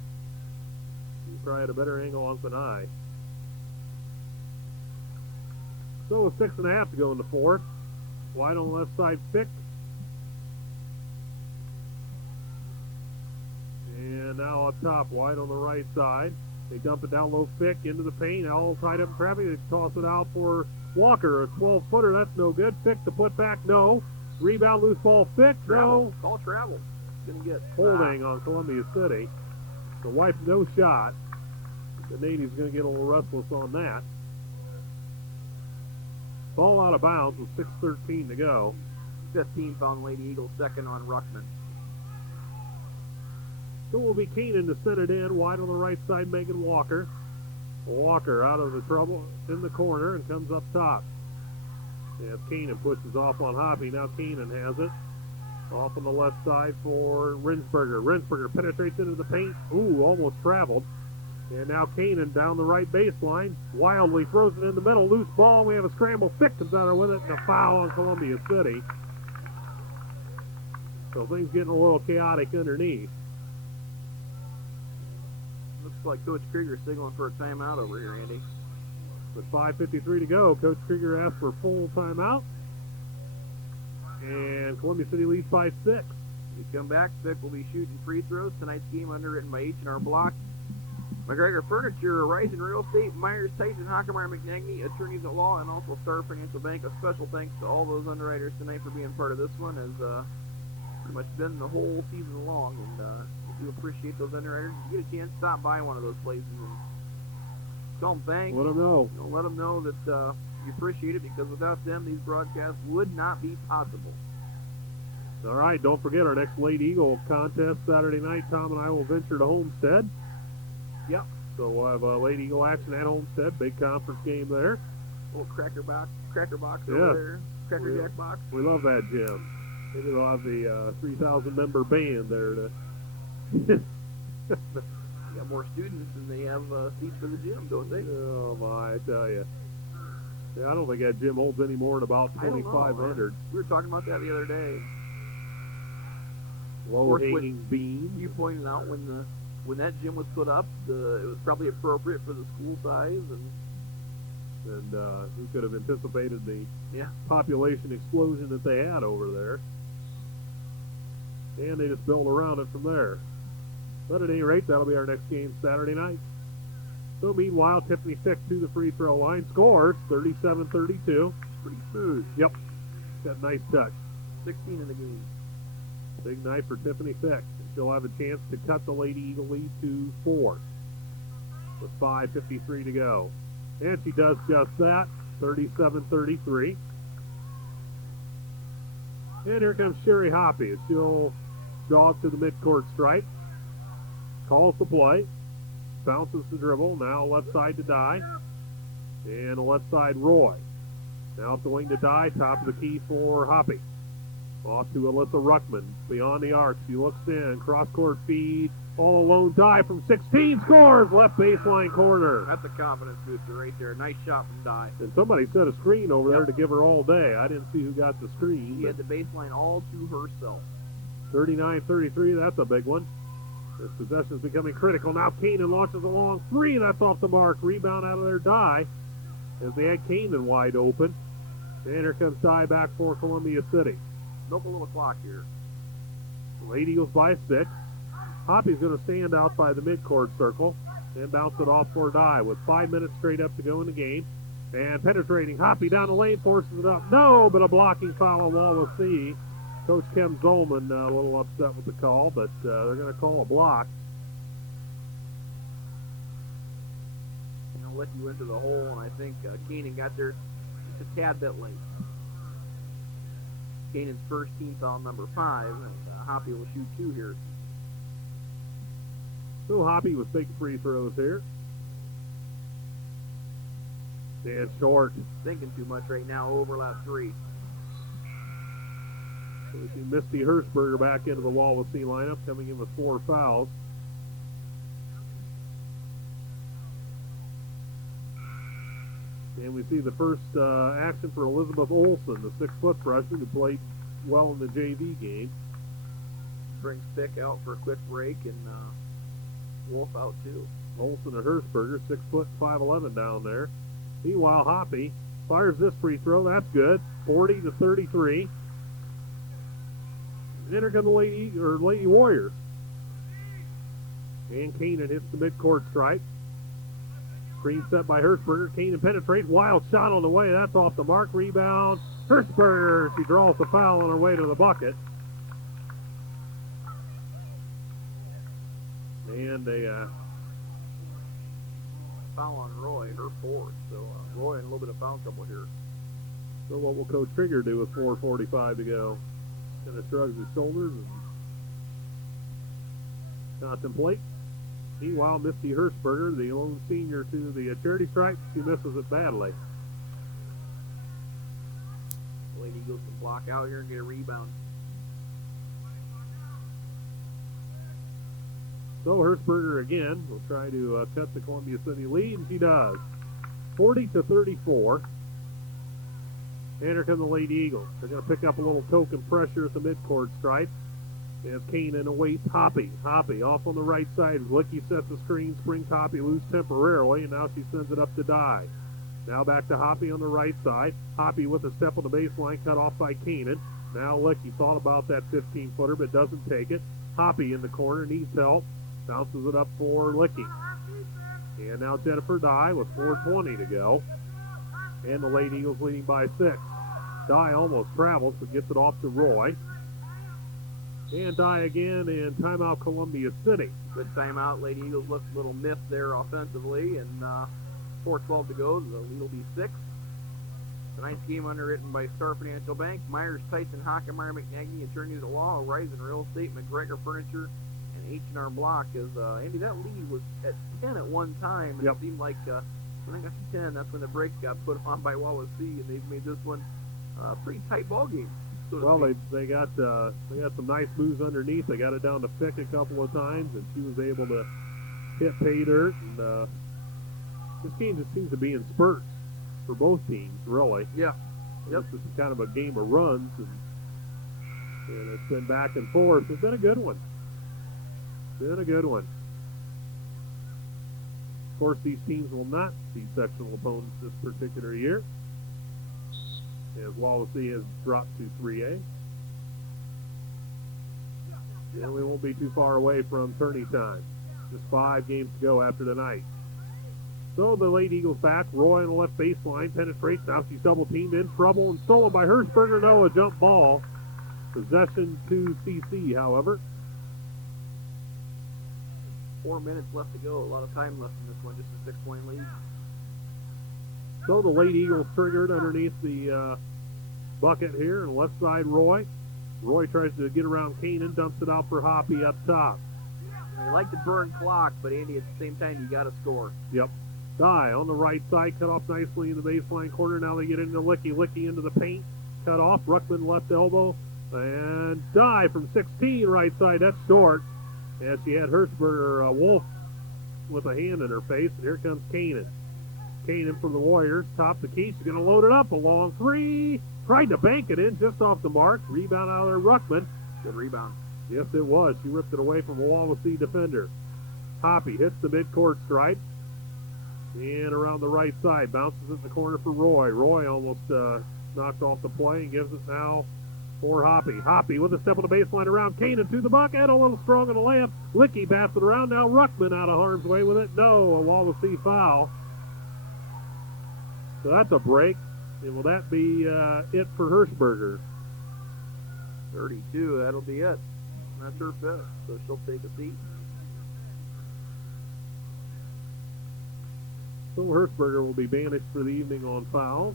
He probably had a better angle on than I. So with 6.5 to go in the 4th. Wide on the left side, Fick. And now up top, wide on the right side. They dump it down low, Fick, into the paint, all tied up and crappy. They toss it out for Walker, a 12-footer, that's no good. Fick to put back, no. Rebound, loose ball, Fick, no. Call travel. Gonna get Holding on Columbia City. The wipe, no shot. The Natives going to get a little restless on that. Ball out of bounds with 6:13 to go. 15 found Lady Eagles, second on Ruckman. So it will be Keenan to send it in. Wide on the right side, Megan Walker. Walker out of the trouble in the corner and comes up top. As Keenan pushes off on Hoppy. Now Keenan has it. Off on the left side for Rensberger. Rensberger penetrates into the paint. Ooh, almost traveled. And now Keenan down the right baseline. Wildly throws it in the middle. Loose ball. We have a scramble. Fick comes out there with it and a foul on Columbia City. So things getting a little chaotic underneath. Looks like Coach Krieger signaling for a timeout over here, Andy. With 5:53 to go, Coach Krieger asked for a full timeout. And Columbia City leads by 6. We come back, Fick will be shooting free throws. Tonight's game underwritten by H&R Block, McGregor Furniture, Horizon Real Estate, Myers, Tyson, Hockemeyer, McNagny, Attorneys at Law, and also Star Financial Bank. A special thanks to all those underwriters tonight for being part of this one, as pretty much been the whole season long, and we do appreciate those underwriters. If you get a chance, stop by one of those places and tell them thanks. Let them know. You know, let them know that you appreciate it, because without them, these broadcasts would not be possible. All right, don't forget our next Late Eagle contest Saturday night. Tom and I will venture to Homestead. Yep. So we'll have a Late Eagle action at Homestead. Big conference game there. Little cracker box Yeah. over there. Cracker Jack box. We love that gym. Maybe they'll have the 3,000 member band there to. They got more students than they have seats for the gym, don't they? Oh my, I tell you. Yeah, I don't think that gym holds any more than about I don't know, 2,500. man. We were talking about that the other day. Low hanging beams. You pointed out when that gym was put up, it was probably appropriate for the school size, And who could have anticipated the yeah. population explosion that they had over there? And they just built around it from there. But at any rate, that'll be our next game Saturday night. So meanwhile, Tiffany Fick to the free throw line. Scores 37-32. Pretty smooth. Yep. Got a nice touch. 16 in the game. Big night for Tiffany Fick. She'll have a chance to cut the Lady Eagle lead to 4 with 5:53 to go. And she does just that, 37-33. And here comes Sherry Hoppy. She'll jog to the midcourt stripe. Calls the play. Bounces the dribble. Now left side to Dye. And the left side Roy. Now up the wing to Dye. Top of the key for Hoppy. Off to Alyssa Ruckman. Beyond the arc. She looks in. Cross-court feed. All alone. Dye from 16. Scores! Left baseline corner. That's a confidence booster right there. Nice shot from Dye. And somebody set a screen over there to give her all day. I didn't see who got the screen. She had the baseline all to herself. 39-33. That's a big one. This possession is becoming critical. Now Keenan launches a long three. That's off the mark. Rebound out of their Dye as they had Keenan wide open. And here comes Dye back for Columbia City. Milk a little clock here. Lady Eagles by 6. Hoppy's going to stand out by the midcourt circle and bounce it off for Dye with 5 minutes straight up to go in the game. And penetrating. Hoppy down the lane, forces it up. No, but a blocking foul on Wawasee. Coach Kem Zolman a little upset with the call, but they're going to call a block. I'll let you into the hole, and I think Keenan got there just a tad bit late. Kanan's first team foul number 5, and Hoppy will shoot 2 here. So Hoppy with big free throws here. And short. Thinking too much right now, overlap 3. So we see Misty Hirschberger back into the Wawasee lineup, coming in with 4 fouls. And we see the first action for Elizabeth Olson, the 6-foot freshman who played well in the JV game. Brings Fick out for a quick break, and Wolf out too. Olson and Hirschberger, 6 foot 5'11" down there. Meanwhile, Hoppy fires this free throw. That's good. 40-33. Then here come the Lady Warriors. And Keenan hits the midcourt stripe. Screen set by Hirschberger. Keenan penetrates. Wild shot on the way. That's off the mark. Rebound. Hirschberger. She draws the foul on her way to the bucket. And a foul on Roy, her fourth. So Roy in a little bit of foul trouble here. So what will Coach Trigger do with 4:45 to go? Kind of shrugs his shoulders and contemplates. Meanwhile, Misty Hirschberger, the lone senior to the charity stripe, she misses it badly. Lady Eagles can block out here and get a rebound. So Hirschberger again will try to cut the Columbia City lead, and she does. 40-34. And here come the Lady Eagles. They're going to pick up a little token pressure at the midcourt stripe. As Kanan awaits Hoppy. Hoppy off on the right side. Licky sets the screen. Springs Hoppy loose temporarily, and now she sends it up to Dye. Now back to Hoppy on the right side. Hoppy with a step on the baseline, cut off by Kanan. Now Licky thought about that 15-footer, but doesn't take it. Hoppy in the corner, needs help. Bounces it up for Licky. And now Jennifer Dye with 4:20 to go. And the Lady Eagles leading by 6. Dye almost travels, but gets it off to Roy. And Dye again, and timeout Columbia City. Good timeout. Lady Eagles looked a little miffed there offensively, and 4:12 to go. The lead will be 6. Tonight's game underwritten by Star Financial Bank, Myers, Tyson, Hockenmeyer, McNagny, Attorneys at Law, Horizon Real Estate, McGregor Furniture, and H&R Block. As Andy, that lead was at 10 at one time, and Yep. It seemed like when I got to 10, that's when the break got put on by Wawasee, and they've made this one a pretty tight ball game. So Well, they got some nice moves underneath. They got it down to Fick a couple of times, and she was able to hit pay dirt. And this game just seems to be in spurts for both teams, really. Yeah. Yep. This is kind of a game of runs, and it's been back and forth. It's been a good one. Been a good one. Of course, these teams will not be sectional opponents this particular year, as Wawasee has dropped to 3A. And we won't be too far away from tourney time. Just 5 games to go after tonight. So the Lady Eagles back. Roy on the left baseline penetrates. Now she's double teamed, in trouble, and stolen by Hirschberger. No, a jump ball. Possession to CC, however. 4 minutes left to go. A lot of time left in this one. Just a 6-point lead. So the Lady Eagles triggered underneath the bucket here. On the left side, Roy. Roy tries to get around Kanan, dumps it out for Hoppy up top. They like to burn clock, but Andy, at the same time, you got to score. Yep. Dye on the right side, cut off nicely in the baseline corner. Now they get into Licky. Licky into the paint. Cut off. Ruckman left elbow. And Dye from 16 right side. That's short. As she had Hirschberger Wolf with a hand in her face. And here comes Kanan. Kanan from the Warriors. Top the key. She's going to load it up. A long 3. Tried to bank it in just off the mark. Rebound out of there. Ruckman. Good rebound. Yes, it was. She ripped it away from a Wawasee defender. Hoppy hits the midcourt stripe. And around the right side. Bounces it in the corner for Roy. Roy almost knocked off the play and gives it now for Hoppy. Hoppy with a step on the baseline around Kanan to the bucket. A little strong on the layup. Licky passes it around. Now Ruckman out of harm's way with it. No, a Wawasee foul. So that's a break. And will that be it for Hirschberger? 32, that'll be it. That's her fifth, so she'll take a seat. So Hirschberger will be banished for the evening on fouls.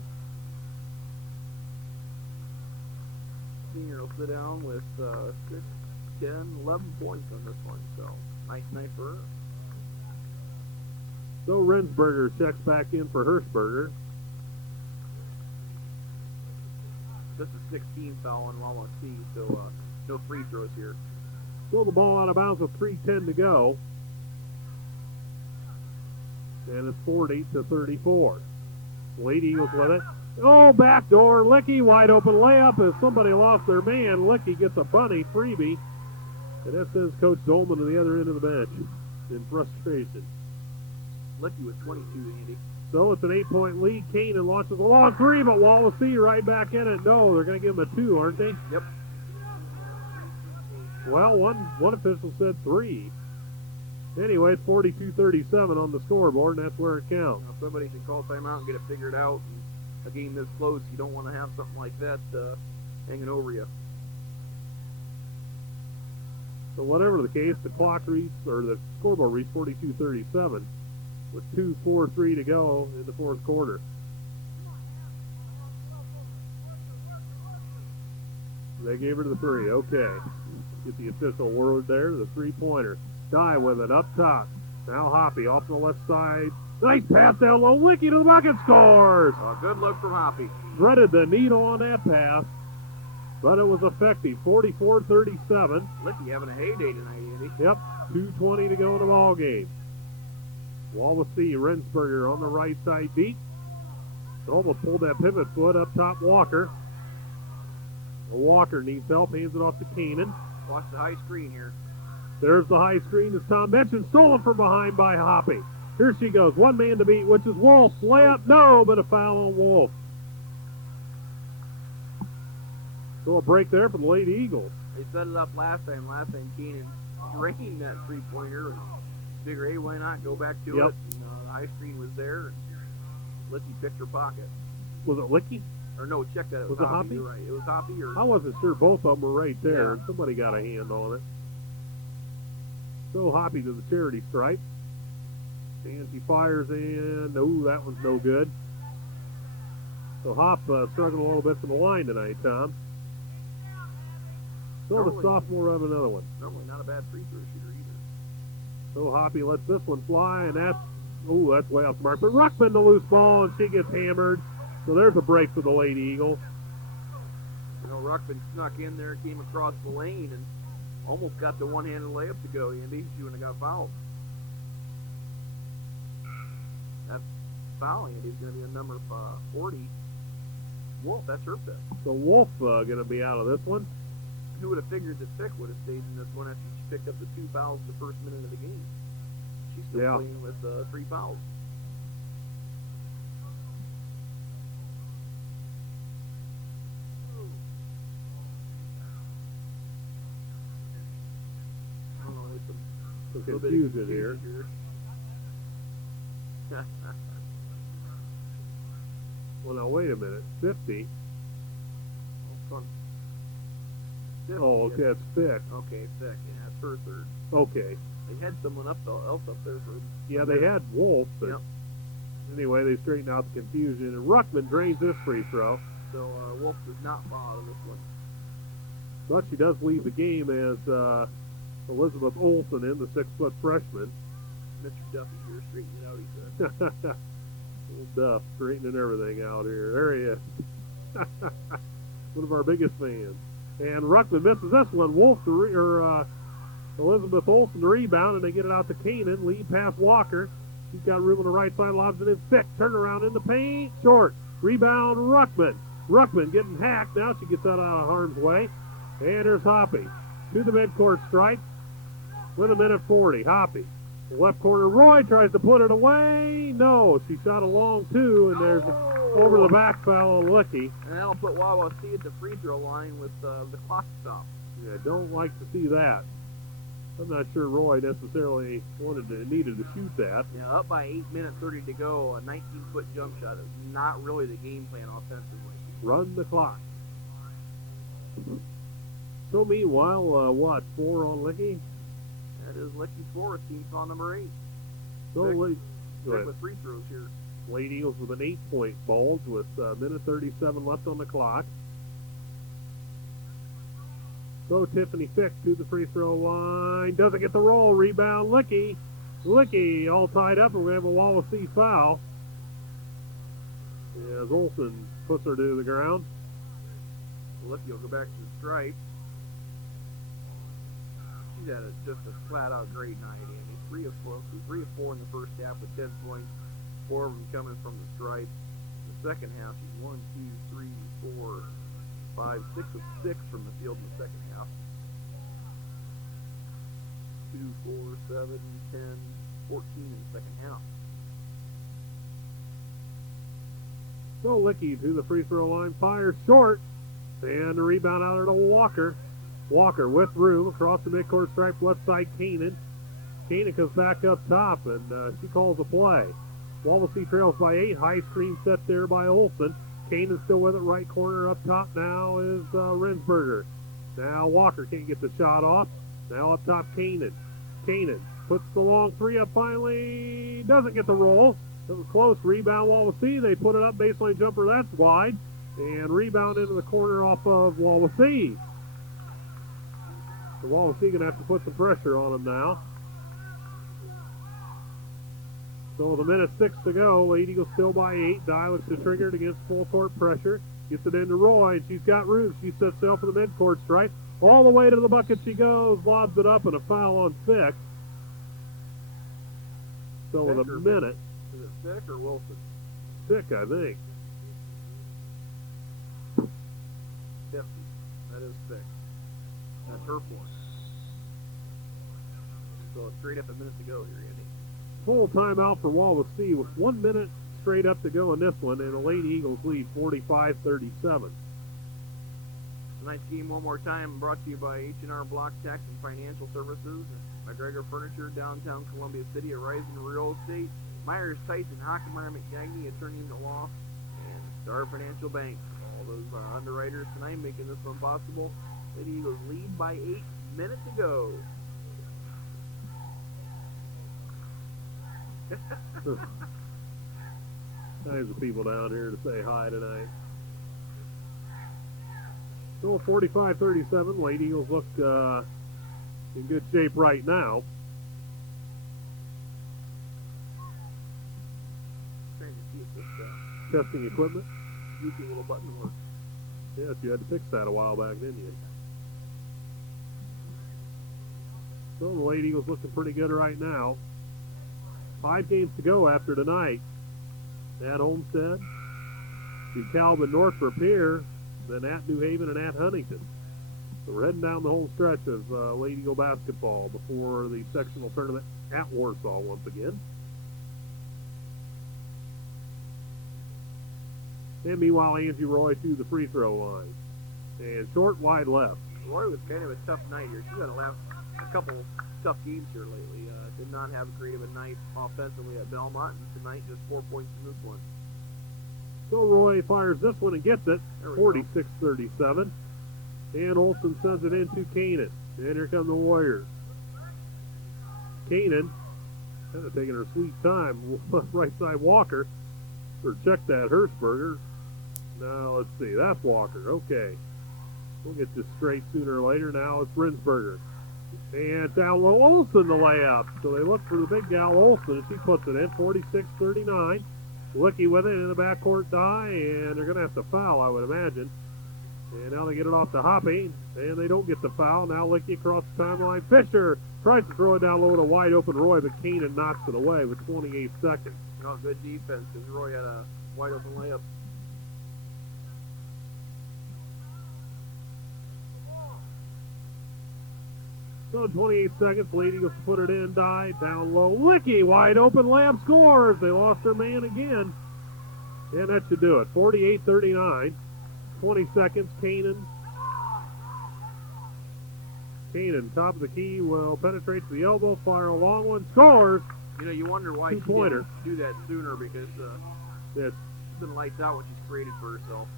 Senior will sit down with 6, 10, 11 points on this one, so nice night for her. So Rensberger checks back in for Hirschberger. This is 16 foul on Wawasee, so no free throws here. So the ball out of bounds with 3:10 to go. And it's 40-34. Lady Eagles with it. Oh, backdoor. Licky, wide open layup as somebody lost their man. Licky gets a bunny freebie. And that sends Coach Dolman to the other end of the bench in frustration. Licky with 22, Andy. So it's an 8-point lead. Kanan launches a long 3, but Wawasee right back in it. No, they're going to give him a 2, aren't they? Yep. Well, one official said 3. Anyways, 42-37 on the scoreboard, and that's where it counts. You know, somebody should call timeout and get it figured out. And a game this close, you don't want to have something like that hanging over you. So whatever the case, the clock reads, or the scoreboard reads 42-37 with 2:43 to go in the fourth quarter. They gave her the three. Okay. Get the official word there. The three-pointer. Die with it up top. Now Hoppy off the left side. Nice pass down low. Licky to the bucket. Scores! A good look from Hoppy. Threaded the needle on that pass, but it was effective. 44-37. Licky having a heyday tonight, Andy. Yep. 2:20 to go in the ball game. Wawasee, Rensberger on the right side deep. Almost pulled that pivot foot up top. Walker. Walker needs help. Hands it off to Keenan. Watch the high screen here. There's the high screen, as Tom mentioned, stolen from behind by Hoppy. Here she goes, one man to beat, which is Wolf. Layup, no, but a foul on Wolf. So a break there for the Lady Eagles. They set it up last time. Last time Keenan drained that three-pointer. And figure, hey, why not go back to Yep. it? And, the high screen was there. And Licky picked her pocket. Was it Licky? Or no, check that. It was Was it Hoppy. Hoppy? You're right. It was Hoppy or... I wasn't sure. Both of them were right there. Yeah. Somebody got a hand on it. So Hoppy to the charity stripe. And she fires in. Ooh, that one's no good. So Hop struggled a little bit from the line tonight, Tom. So the Normally- sophomore of another one. Normally not a bad free throw shooter either. So Hoppy lets this one fly, and that's way off the mark. But Ruckman the loose ball, and she gets hammered. So there's a break for the Lady Eagles. You know, Ruckman snuck in there, came across the lane, and almost got the one-handed layup to go, Andy. She wouldn't have got fouled. That foul, Andy, is going to be a number 40. Wolf, that's her fifth. So Wolf going to be out of this one. Who would have figured that Fick would have stayed in this one after she picked up the 2 fouls in the first minute of the game? She's still Yeah. playing with 3 fouls. I don't know, there's Some a little bit of confusion here. Well, now wait a minute. 50. Oh, okay, that's Fick. Okay, Fick. Yeah, it's her third. Okay. They had someone else up there for. Yeah, they had Wolf, but Yep. anyway, they straightened out the confusion. And Ruckman drains this free throw. So Wolf does not fall out of this one. But she does leave the game as Elizabeth Olson in, the 6-foot freshman. Mr. Duffy here straightening it out, he said. Old Duff straightening everything out here. There he is. One of our biggest fans. And Ruckman misses this one. Wolf Elizabeth Olson to rebound, and they get it out to Kanan. Lead pass Walker. She's got room on the right side, lobs it in thick. Turn around in the paint. Short. Rebound Ruckman. Ruckman getting hacked. Now she gets out of harm's way. And there's Hoppy. To the midcourt stripe with a minute 40. Hoppy. Left corner, Roy tries to put it away. No, she shot a long 2, and there's over the back foul on Licky. And that'll put Wawasee at the free throw line with the clock stopped. Yeah, don't like to see that. I'm not sure Roy necessarily needed to shoot that. Yeah, up by 8 minutes, 30 to go. A 19-foot jump shot is not really the game plan offensively. Run the clock. So meanwhile, 4 on Licky? That is Licky's fourth, team foul number 8. So Vic- late. Vic with free throws here. Late Eagles with an 8-point bulge with a minute 37 left on the clock. So Tiffany Fick to the free throw line. Doesn't get the roll. Rebound Licky. Licky all tied up, and we have a Wawasee foul. As Olson puts her to the ground. Licky will go back to the stripe. She's had just a flat-out great night, Andy. 3 of 4 in the first half with 10 points. 4 of them coming from the stripe. In the second half, she's 1, 2, 3, 4, 5, 6 of 6 from the field in the second half. 2, 4, 7, 10, 14 in the second half. So Licky to the free throw line, fires short, and the rebound out there to Walker. Walker with room across the midcourt stripe, left side Keenan. Canaan comes back up top, and she calls a play. Wawasee trails by 8. High screen set there by Olson. Canaan still with it. Right corner up top now is Rensberger. Now Walker can't get the shot off. Now up top Canaan. Canaan puts the long three up finally. Doesn't get the roll. It was close. Rebound Wawasee. They put it up. Baseline jumper. That's wide. And rebound into the corner off of Wawasee. So Wawasee going to have to put some pressure on them now. So with 1:06 to go, Lady Eagles still by 8. Dye looks to trigger it against full court pressure. Gets it into Roy, and she's got room. She sets sail for the midcourt stripe. All the way to the bucket she goes, lobs it up, and a foul on Fick. So with a minute. Is it Fick or Wilson? Fick, I think. 50. That is Fick. That's her point. So straight up a minute to go here, Andy. Full timeout for Wawasee with 1 minute straight up to go in this one, and the Lady Eagles lead 45-37. Tonight's game one more time brought to you by H&R Block Tax and Financial Services, McGregor Furniture, downtown Columbia City, Horizon Real Estate, Myers Tyson, Hockenmeyer McGagney, attorneys at law, and Star Financial Bank. All those underwriters tonight making this one possible. Lady Eagles lead by 8 minutes to go. Times of people down here to say hi tonight. So 45-37, Lady Eagles look in good shape right now. Trying to see if this Testing equipment. goofy little button works. Yes, you had to fix that a while back, didn't you? So the Lady Eagles looking pretty good right now. 5 games to go after tonight. At Homestead, to Calvin Northrop here, then at New Haven and at Huntington. So we're heading down the home stretch of Lady Eagle basketball before the sectional tournament at Warsaw once again. And meanwhile, Angie Roy to the free throw line. And short, wide left. Roy was kind of a tough night here. She's had a couple tough games here lately. Did not have a great of a night offensively at Belmont, and tonight just 4 points in this one. So Roy fires this one and gets it, There we 46-37. And Olson sends it into Canaan. And here come the Warriors. Canaan, kind of taking her sweet time, right side Walker. Or check that, Hirschberger. Now let's see, that's Walker. Okay. We'll get this straight sooner or later. Now it's Rensberger. And down low, Olson the layup. So they look for the big gal Olson, and she puts it in, 46-39. Licky with it in the backcourt die, and they're going to have to foul, I would imagine. And now they get it off to Hoppy, and they don't get the foul. Now Licky across the timeline. Fisher tries to throw it down low to wide open Roy, but Keenan knocks it away with 28 seconds. Oh, good defense, because Roy had a wide open layup. So 28 seconds, Lady Eagles put it in, die, down low. Licky, wide open, layup scores. They lost their man again. And that should do it. 48-39. 20 seconds, Canaan. Canaan, top of the key, will penetrate to the elbow, fire a long one, scores. You know, you wonder why she Two-pointer. didn't do that sooner, because Yes. she's been lights out what she's created for herself.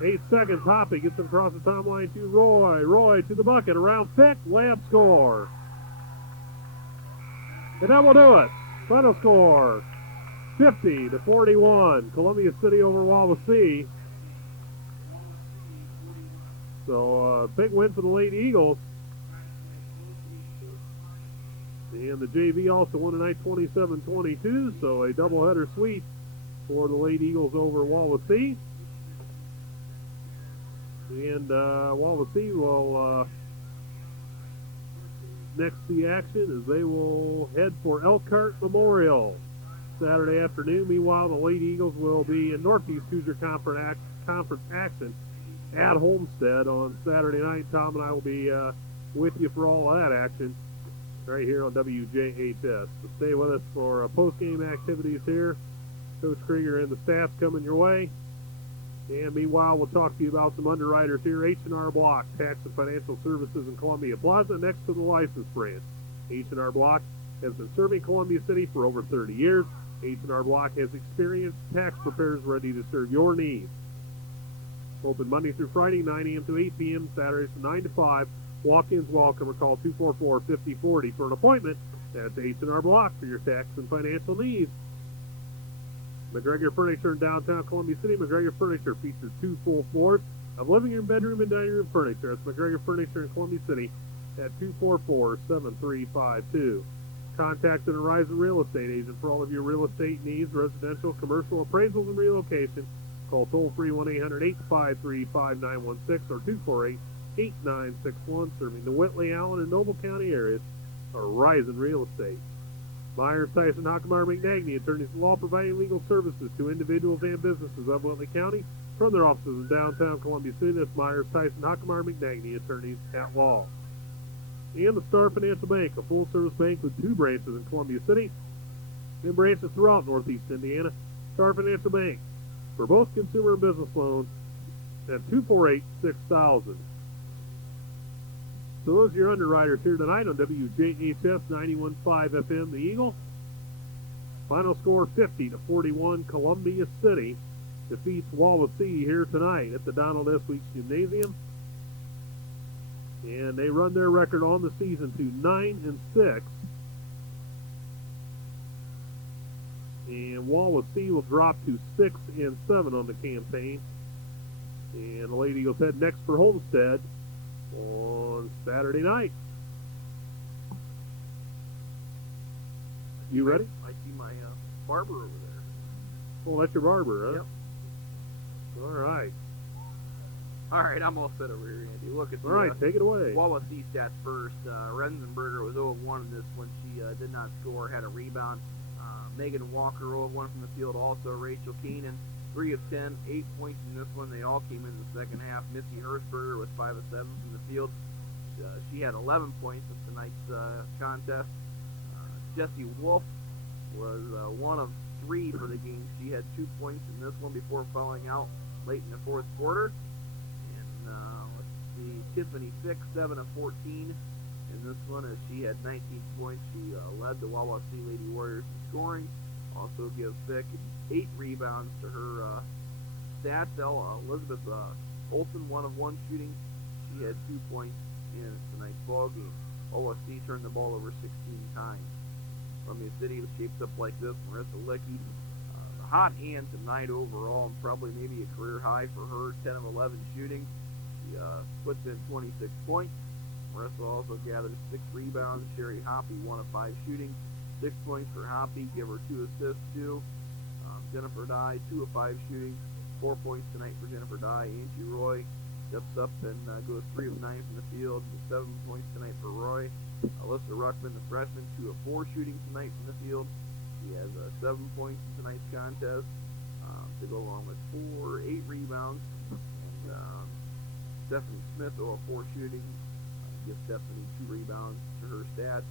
8 seconds, Hoppy gets it across the timeline to Roy. Roy to the bucket, around Fick, layup score. And that will do it. Final score, 50-41. Columbia City over Wawasee. So, big win for the Lady Eagles. And the JV also won tonight 27-22, so a doubleheader sweep for the Lady Eagles over Wawasee. And Wawasee will next see action as they will head for Elkhart Memorial Saturday afternoon. Meanwhile, the Lady Eagles will be in Northeast Hoosier Conference action at Homestead on Saturday night. Tom and I will be with you for all of that action right here on WJHS. So stay with us for post-game activities here. Coach Krieger and the staff coming your way. And meanwhile, we'll talk to you about some underwriters here. H&R Block, Tax and Financial Services in Columbia Plaza, next to the license branch. H&R Block, has been serving Columbia City for over 30 years. H&R Block has experienced tax preparers ready to serve your needs. Open Monday through Friday, 9 a.m. to 8 p.m., Saturdays from 9 to 5. Walk-ins welcome or call 244-5040 for an appointment. That's H&R Block for your tax and financial needs. McGregor Furniture in downtown Columbia City. McGregor Furniture features 2 full floors of living room, bedroom, and dining room furniture. It's McGregor Furniture in Columbia City at 244-7352. Contact an Horizon Real Estate agent for all of your real estate needs, residential, commercial, appraisals, and relocation. Call toll-free 1-800-853-5916 or 248-8961, serving the Whitley, Allen, and Noble County areas. Horizon Real Estate. Myers, Tyson, Hockenmeyer, McNagny, attorneys at law, providing legal services to individuals and businesses of Whitley County from their offices in downtown Columbia City. That's Myers, Tyson, Hockenmeyer, McNagny, attorneys at law. And the Star Financial Bank, a full-service bank with 2 branches in Columbia City and branches throughout Northeast Indiana. Star Financial Bank, for both consumer and business loans, at 248-6000. So those are your underwriters here tonight on WJHS 91.5 FM, The Eagle. Final score 50-41. Columbia City defeats Wawasee here tonight at the Donald S. Weeks Gymnasium. And they run their record on the season to 9-6. And Wawasee will drop to 6-7 on the campaign. And the Lady Eagles head next for Homestead on Saturday night. You ready? I see my barber over there. Oh, that's your barber, huh? Yep. All right. All right, I'm all set over here, Andy. Look at the All right, take it away. Wawasee stats first. Renzenberger was 0-1 in this one. She did not score, had a rebound. Megan Walker 0-1 from the field. Also, Rachel Keenan 3 of 10, 8 points in this one. They all came in the second half. Missy Hershberger was 5 of 7 from the field. She had 11 points in tonight's contest. Jessie Wolf was 1 of 3 for the game. She had 2 points in this one before fouling out late in the fourth quarter. And let's see, Tiffany Fick, 7 of 14 in this one, as she had 19 points. She led the Wawasee Lady Warriors in scoring. Also gives Fick 8 rebounds to her stats. Elizabeth Olsen, 1 of 1 shooting. She had 2 points in tonight's ball game. OSC turned the ball over 16 times. Columbia City was shaped up like this. Marissa Licky, the hot hand tonight overall, and probably maybe a career high for her, 10 of 11 shooting. She puts in 26 points. Marissa also gathered 6 rebounds. Sherry Hoppy, 1 of 5 shooting. 6 points for Hoppy. Give her 2 assists, too. Jennifer Dye, 2 of 5 shooting. 4 points tonight for Jennifer Dye. Angie Roy steps up and goes 3 of 9 from the field. 7 points tonight for Roy. Alyssa Ruckman, the freshman, 2 of 4 shooting tonight from the field. She has 7 points in tonight's contest to go along with 8 rebounds. And Stephanie Smith, 0 of 4 shooting. Gives Stephanie 2 rebounds to her stats.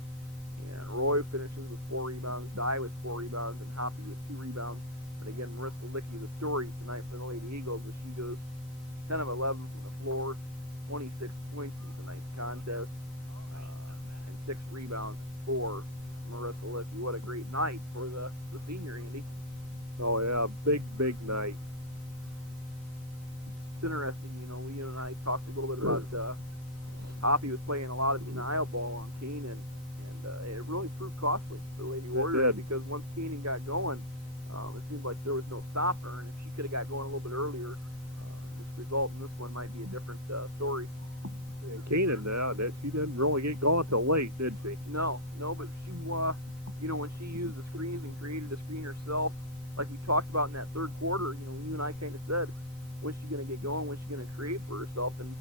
And Roy finishes with 4 rebounds. Dye with 4 rebounds. And Hoppy with 2 rebounds. And again, Marissa Licky, the story tonight for the Lady Eagles, as she goes 10 of 11 from the floor, 26 points in tonight's contest, and 6 rebounds for Marissa Licky. What a great night for the senior, Andy. Oh, yeah, big night. It's interesting, you and I talked a little bit about Hoppy was playing a lot of denial ball on Keenan, and it really proved costly for the Lady Warriors, because once Keenan got going, it seemed like there was no stop her, and if she could have got going a little bit earlier, this result in this one might be a different story. And Keenan now, she didn't really get going till late, did she? No, but she, when she used the screens and created a screen herself, like we talked about in that third quarter, you and I kind of said, when's she going to get going, when's she going to create for herself, and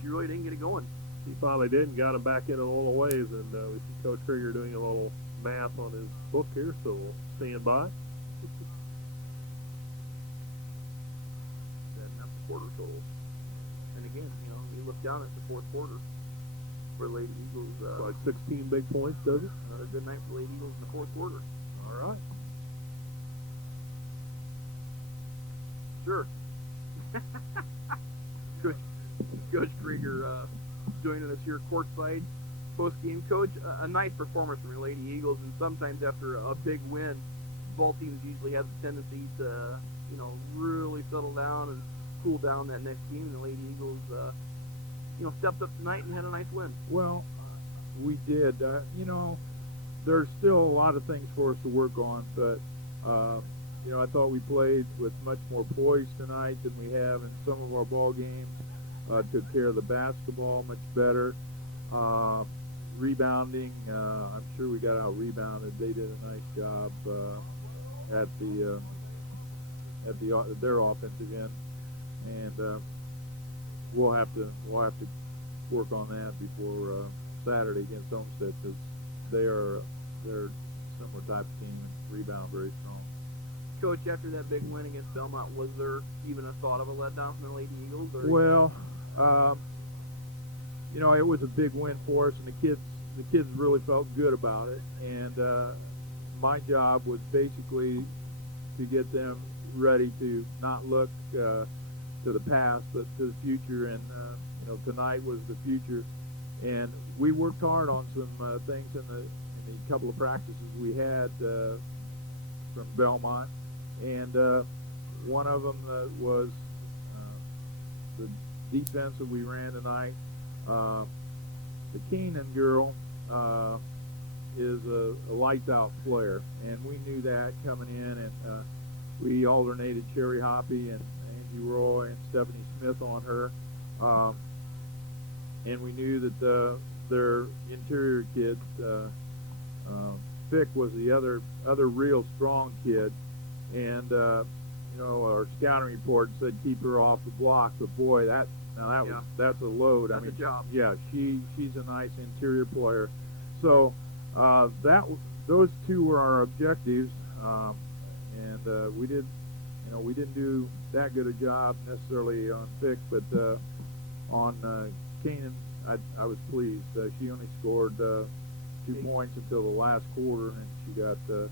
she really didn't get it going. He finally did and got him back in a little ways, and we see Coach Krieger doing a little math on his book here, so we'll stand by. Setting up the quarter total. And again, you look down at the fourth quarter for Lady Eagles. Like 16 big points, does it? Another good night for Lady Eagles in the fourth quarter. All right. Sure. Coach Krieger joining us here courtside post-game, Coach, a nice performance from your Lady Eagles, and sometimes after a big win, both teams usually have the tendency to, really settle down and cool down that next game. And the Lady Eagles, stepped up tonight and had a nice win. Well, we did. There's still a lot of things for us to work on, but I thought we played with much more poise tonight than we have in some of our ball games. Took care of the basketball much better. Rebounding, I'm sure we got out rebounded. They did a nice job at their offensive end, and we'll have to work on that before Saturday against Homestead, because they're a similar type of team and rebound very strong. Coach, after that big win against Belmont, was there even a thought of a letdown from the Lady Eagles? Or? Well, it was a big win for us, and the kids really felt good about it. And my job was basically to get them ready to not look to the past, but to the future. And tonight was the future. And we worked hard on some things in the couple of practices we had from Belmont, and one of them was the defense that we ran tonight. The Keenan girl is a lights-out player, and we knew that coming in, and we alternated Sherry Hoppy and Angie Roy and Stephanie Smith on her, and we knew that their interior kid, Fick, was the other real strong kid, and our scouting report said keep her off the block, but boy, that's a load. That's a job. Yeah, she's a nice interior player. So those two were our objectives, and we didn't do that good a job necessarily on Fick, but on Kanan, I was pleased. She only scored 2 points until the last quarter, and then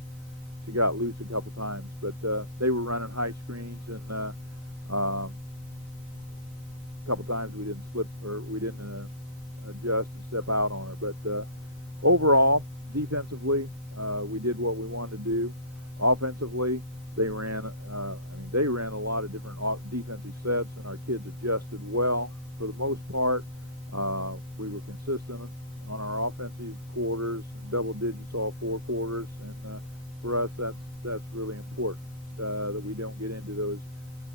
she got loose a couple times. But they were running high screens, and a couple times we didn't slip, or we didn't adjust and step out on her. But overall, defensively, we did what we wanted to do. Offensively, they ran a lot of different defensive sets, and our kids adjusted well for the most part. We were consistent on our offensive quarters, double digits all 4 quarters, and for us that's really important, that we don't get into those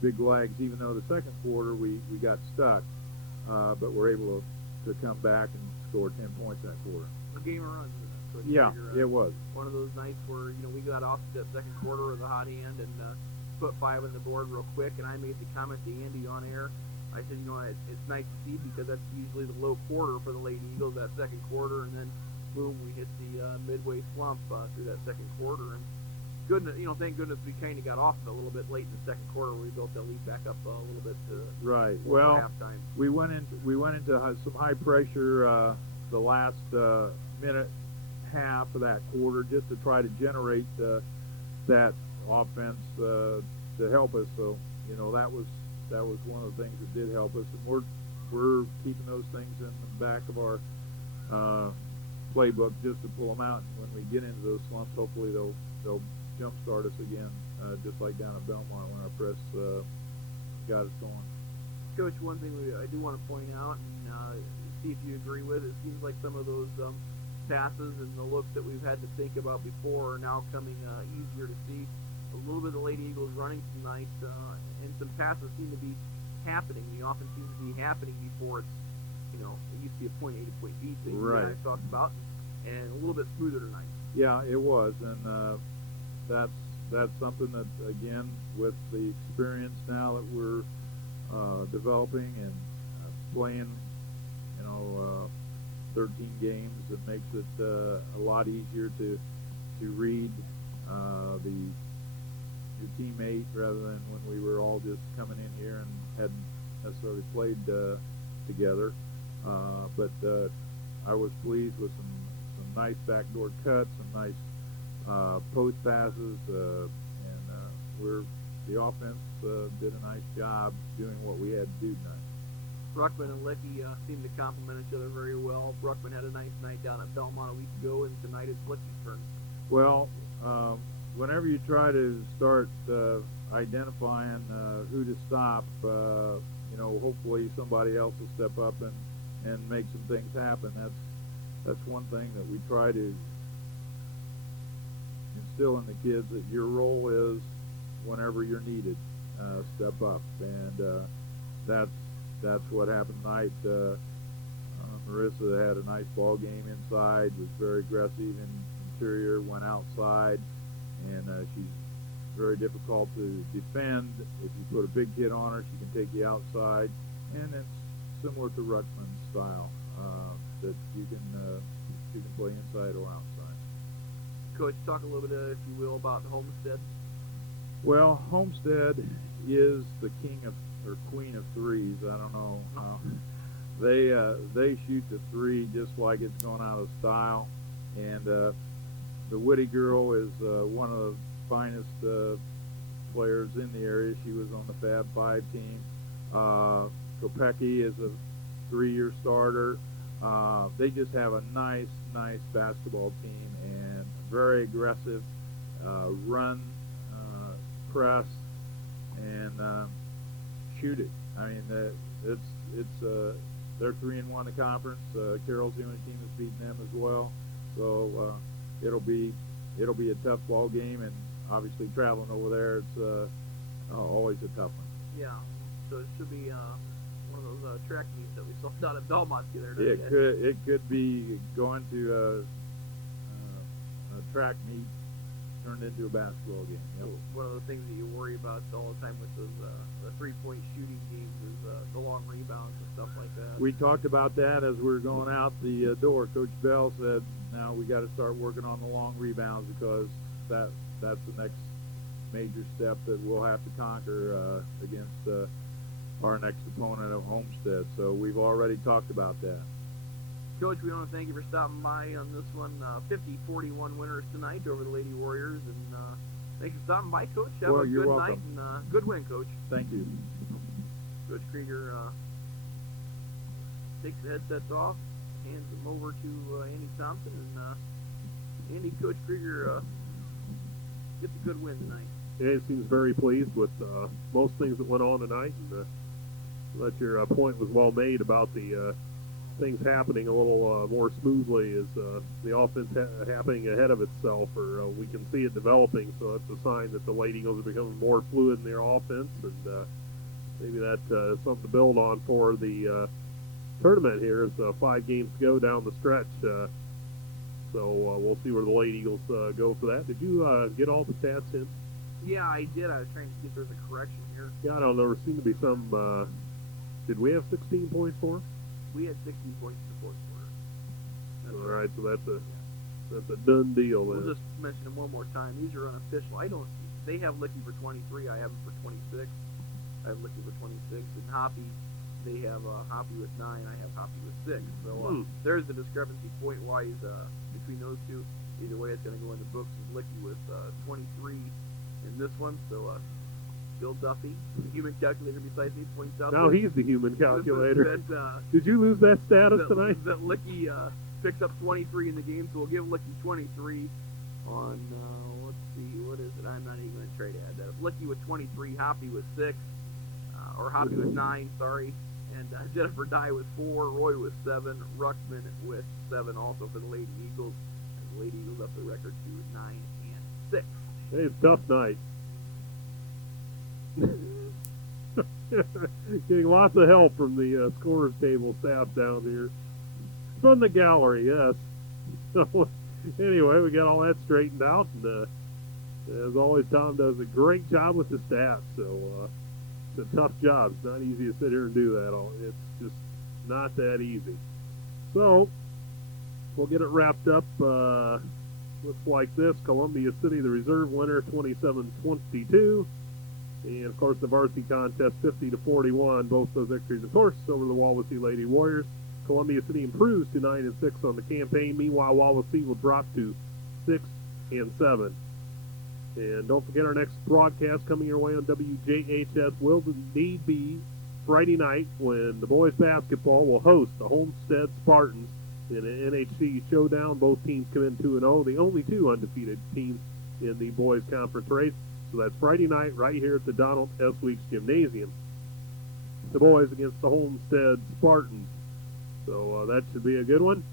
big lags. Even though the second quarter we got stuck, but we're able to come back and score 10 points that quarter. A game of runs. Yeah, it was. One of those nights where we got off that second quarter with a hot hand and put 5 on the board real quick, and I made the comment to Andy on air. I said, it's nice to see, because that's usually the low quarter for the Lady Eagles, that second quarter, and then boom, we hit the midway slump through that second quarter. And thank goodness we kind of got off it a little bit late in the second quarter. We built that lead back up a little bit to right. Well, halftime. We went into some high pressure the last minute half of that quarter, just to try to generate that offense to help us. So that was one of the things that did help us, and we're keeping those things in the back of our playbook just to pull them out. And when we get into those slumps, hopefully they'll jumpstart us again, just like down at Belmont when our press got us going. Coach, one thing I do want to point out and see if you agree with, it seems like some of those passes and the looks that we've had to think about before are now coming easier to see. A little bit of the Lady Eagles running tonight, and some passes seem to be happening. The offense seems to be happening before it's, it used to be a point A to point B thing right. I talked about, and a little bit smoother tonight. Yeah, it was, and that's something that, again, with the experience now that we're developing and playing, 13 games, it makes it a lot easier to read your teammate, rather than when we were all just coming in here and hadn't necessarily played together. But I was pleased with some nice backdoor cuts, some nice post passes, and the offense did a nice job doing what we had to do tonight. Bruckman and Licky seem to complement each other very well. Bruckman had a nice night down at Belmont a week ago, and tonight it's Licky's turn. Well, whenever you try to start identifying who to stop, hopefully somebody else will step up and make some things happen. That's one thing that we try to instill in the kids, that your role is whenever you're needed, step up, and that's what happened tonight. Marissa had a nice ball game inside, was very aggressive in interior, went outside, and she's very difficult to defend. If you put a big hit on her, she can take you outside, and it's similar to Ruckman's style, that you can play inside or outside. Coach, talk a little bit, if you will, about Homestead. Well, Homestead is the king of, or queen of threes. I don't know. They shoot the three just like it's going out of style, and the Whitty girl is one of the finest players in the area. She was on the Fab 5 team. Kopecki is a 3-year starter. They just have a nice basketball team, and very aggressive, run, press, and shoot it. I mean, they're 3-1 in the conference. Carroll's the only team that's beaten them as well. So it'll be a tough ball game, and obviously traveling over there, it's always a tough one. Yeah. So it should be one of those track meets that we saw down at Belmont the other day. It could be going to a track meet turned into a basketball game. Yep. One of the things that you worry about all the time with those the 3-point shooting games is the long rebounds and stuff like that. We talked about that as we were going out the door. Coach Bell said, now we got to start working on the long rebounds, because that's the next major step that we'll have to conquer against our next opponent at Homestead. So we've already talked about that. Coach, we want to thank you for stopping by on this one. 50-41 winners tonight over the Lady Warriors, and thanks for stopping by, Coach. Have a you're good welcome. night and good win, Coach. Thank you. Coach Krieger takes the headsets off, hands them over to Andy Thompson, and Andy, Coach Krieger gets a good win tonight. Yeah, he seems very pleased with most things that went on tonight, and that your point was well made about the things happening a little more smoothly as the offense happening ahead of itself, or we can see it developing. So that's a sign that the Lady Eagles are becoming more fluid in their offense, and maybe that is something to build on for the tournament here. As 5 games to go down the stretch, so we'll see where the Lady Eagles go for that. Did you get all the stats in? Yeah, I did. I was trying to see if there's a correction here. Yeah, I don't know. There seemed to be some. Did we have 16 points for them? We had 16 points in the fourth quarter. All right, so that's a done deal then. We'll just mention them one more time. These are unofficial. They have Licky for 23. I have them for 26. I have Licky for 26. And Hoppy, they have Hoppy with 9. I have Hoppy with 6. So there's the discrepancy point-wise between those two. Either way, it's going to go in the books with Licky with 23 in this one. So Bill Duffy, the human calculator beside me, points out. Now he's the human calculator. Did you lose that status tonight? That Licky picks up 23 in the game, so we'll give Licky 23 on, let's see, what is it? I'm not even going to try to add that. Licky with 23, Hoppy with 6, or Hoppy with 9, sorry, and Jennifer Dye with 4, Roy with 7, Ruckman with 7 also for the Lady Eagles. And the Lady Eagles up the record to 9 and 6. Hey, it's a tough night. Getting lots of help from the scorers table staff down here. From the gallery, yes. So, anyway, we got all that straightened out, and as always, Tom does a great job with the stats. So it's a tough job. It's not easy to sit here and do that. It's just not that easy. So we'll get it wrapped up. Looks like this: Columbia City, the reserve winner, 27-22. And, of course, the varsity contest, 50-41. Both those victories, of course, over the Wawasee Lady Warriors. Columbia City improves to 9-6 on the campaign. Meanwhile, Wawasee will drop to 6-7. And don't forget, our next broadcast coming your way on WJHS will indeed be Friday night when the boys basketball will host the Homestead Spartans in an NHC showdown. Both teams come in 2-0, the only two undefeated teams in the boys conference race. So that's Friday night right here at the Donald S. Weeks Gymnasium. The boys against the Homestead Spartans. So that should be a good one.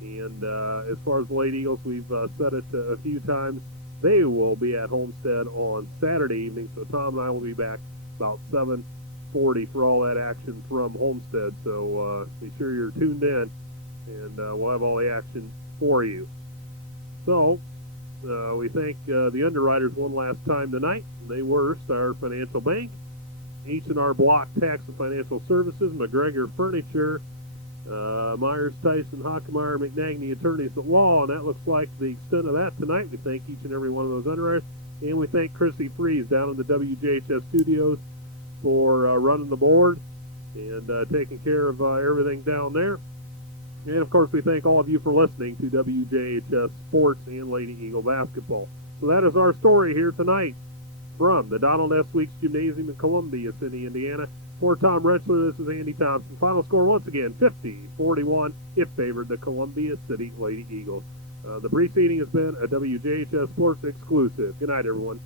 And as far as the Lady Eagles, we've said it a few times. They will be at Homestead on Saturday evening. So Tom and I will be back about 7:40 for all that action from Homestead. So be sure you're tuned in, and we'll have all the action for you. So we thank the underwriters one last time tonight. They were Star Financial Bank, H&R Block Tax and Financial Services, McGregor Furniture, Myers, Tyson, Hockemeyer, McNagny Attorneys at Law, and that looks like the extent of that tonight. We thank each and every one of those underwriters, and we thank Chrissy Freeze down in the WJHS studios for running the board and taking care of everything down there. And, of course, we thank all of you for listening to WJHS Sports and Lady Eagle Basketball. So that is our story here tonight from the Donald S. Weeks Gymnasium in Columbia City, Indiana. For Tom Rechler, this is Andy Thompson. Final score once again, 50-41. It favored the Columbia City Lady Eagles. The preceding has been a WJHS Sports exclusive. Good night, everyone.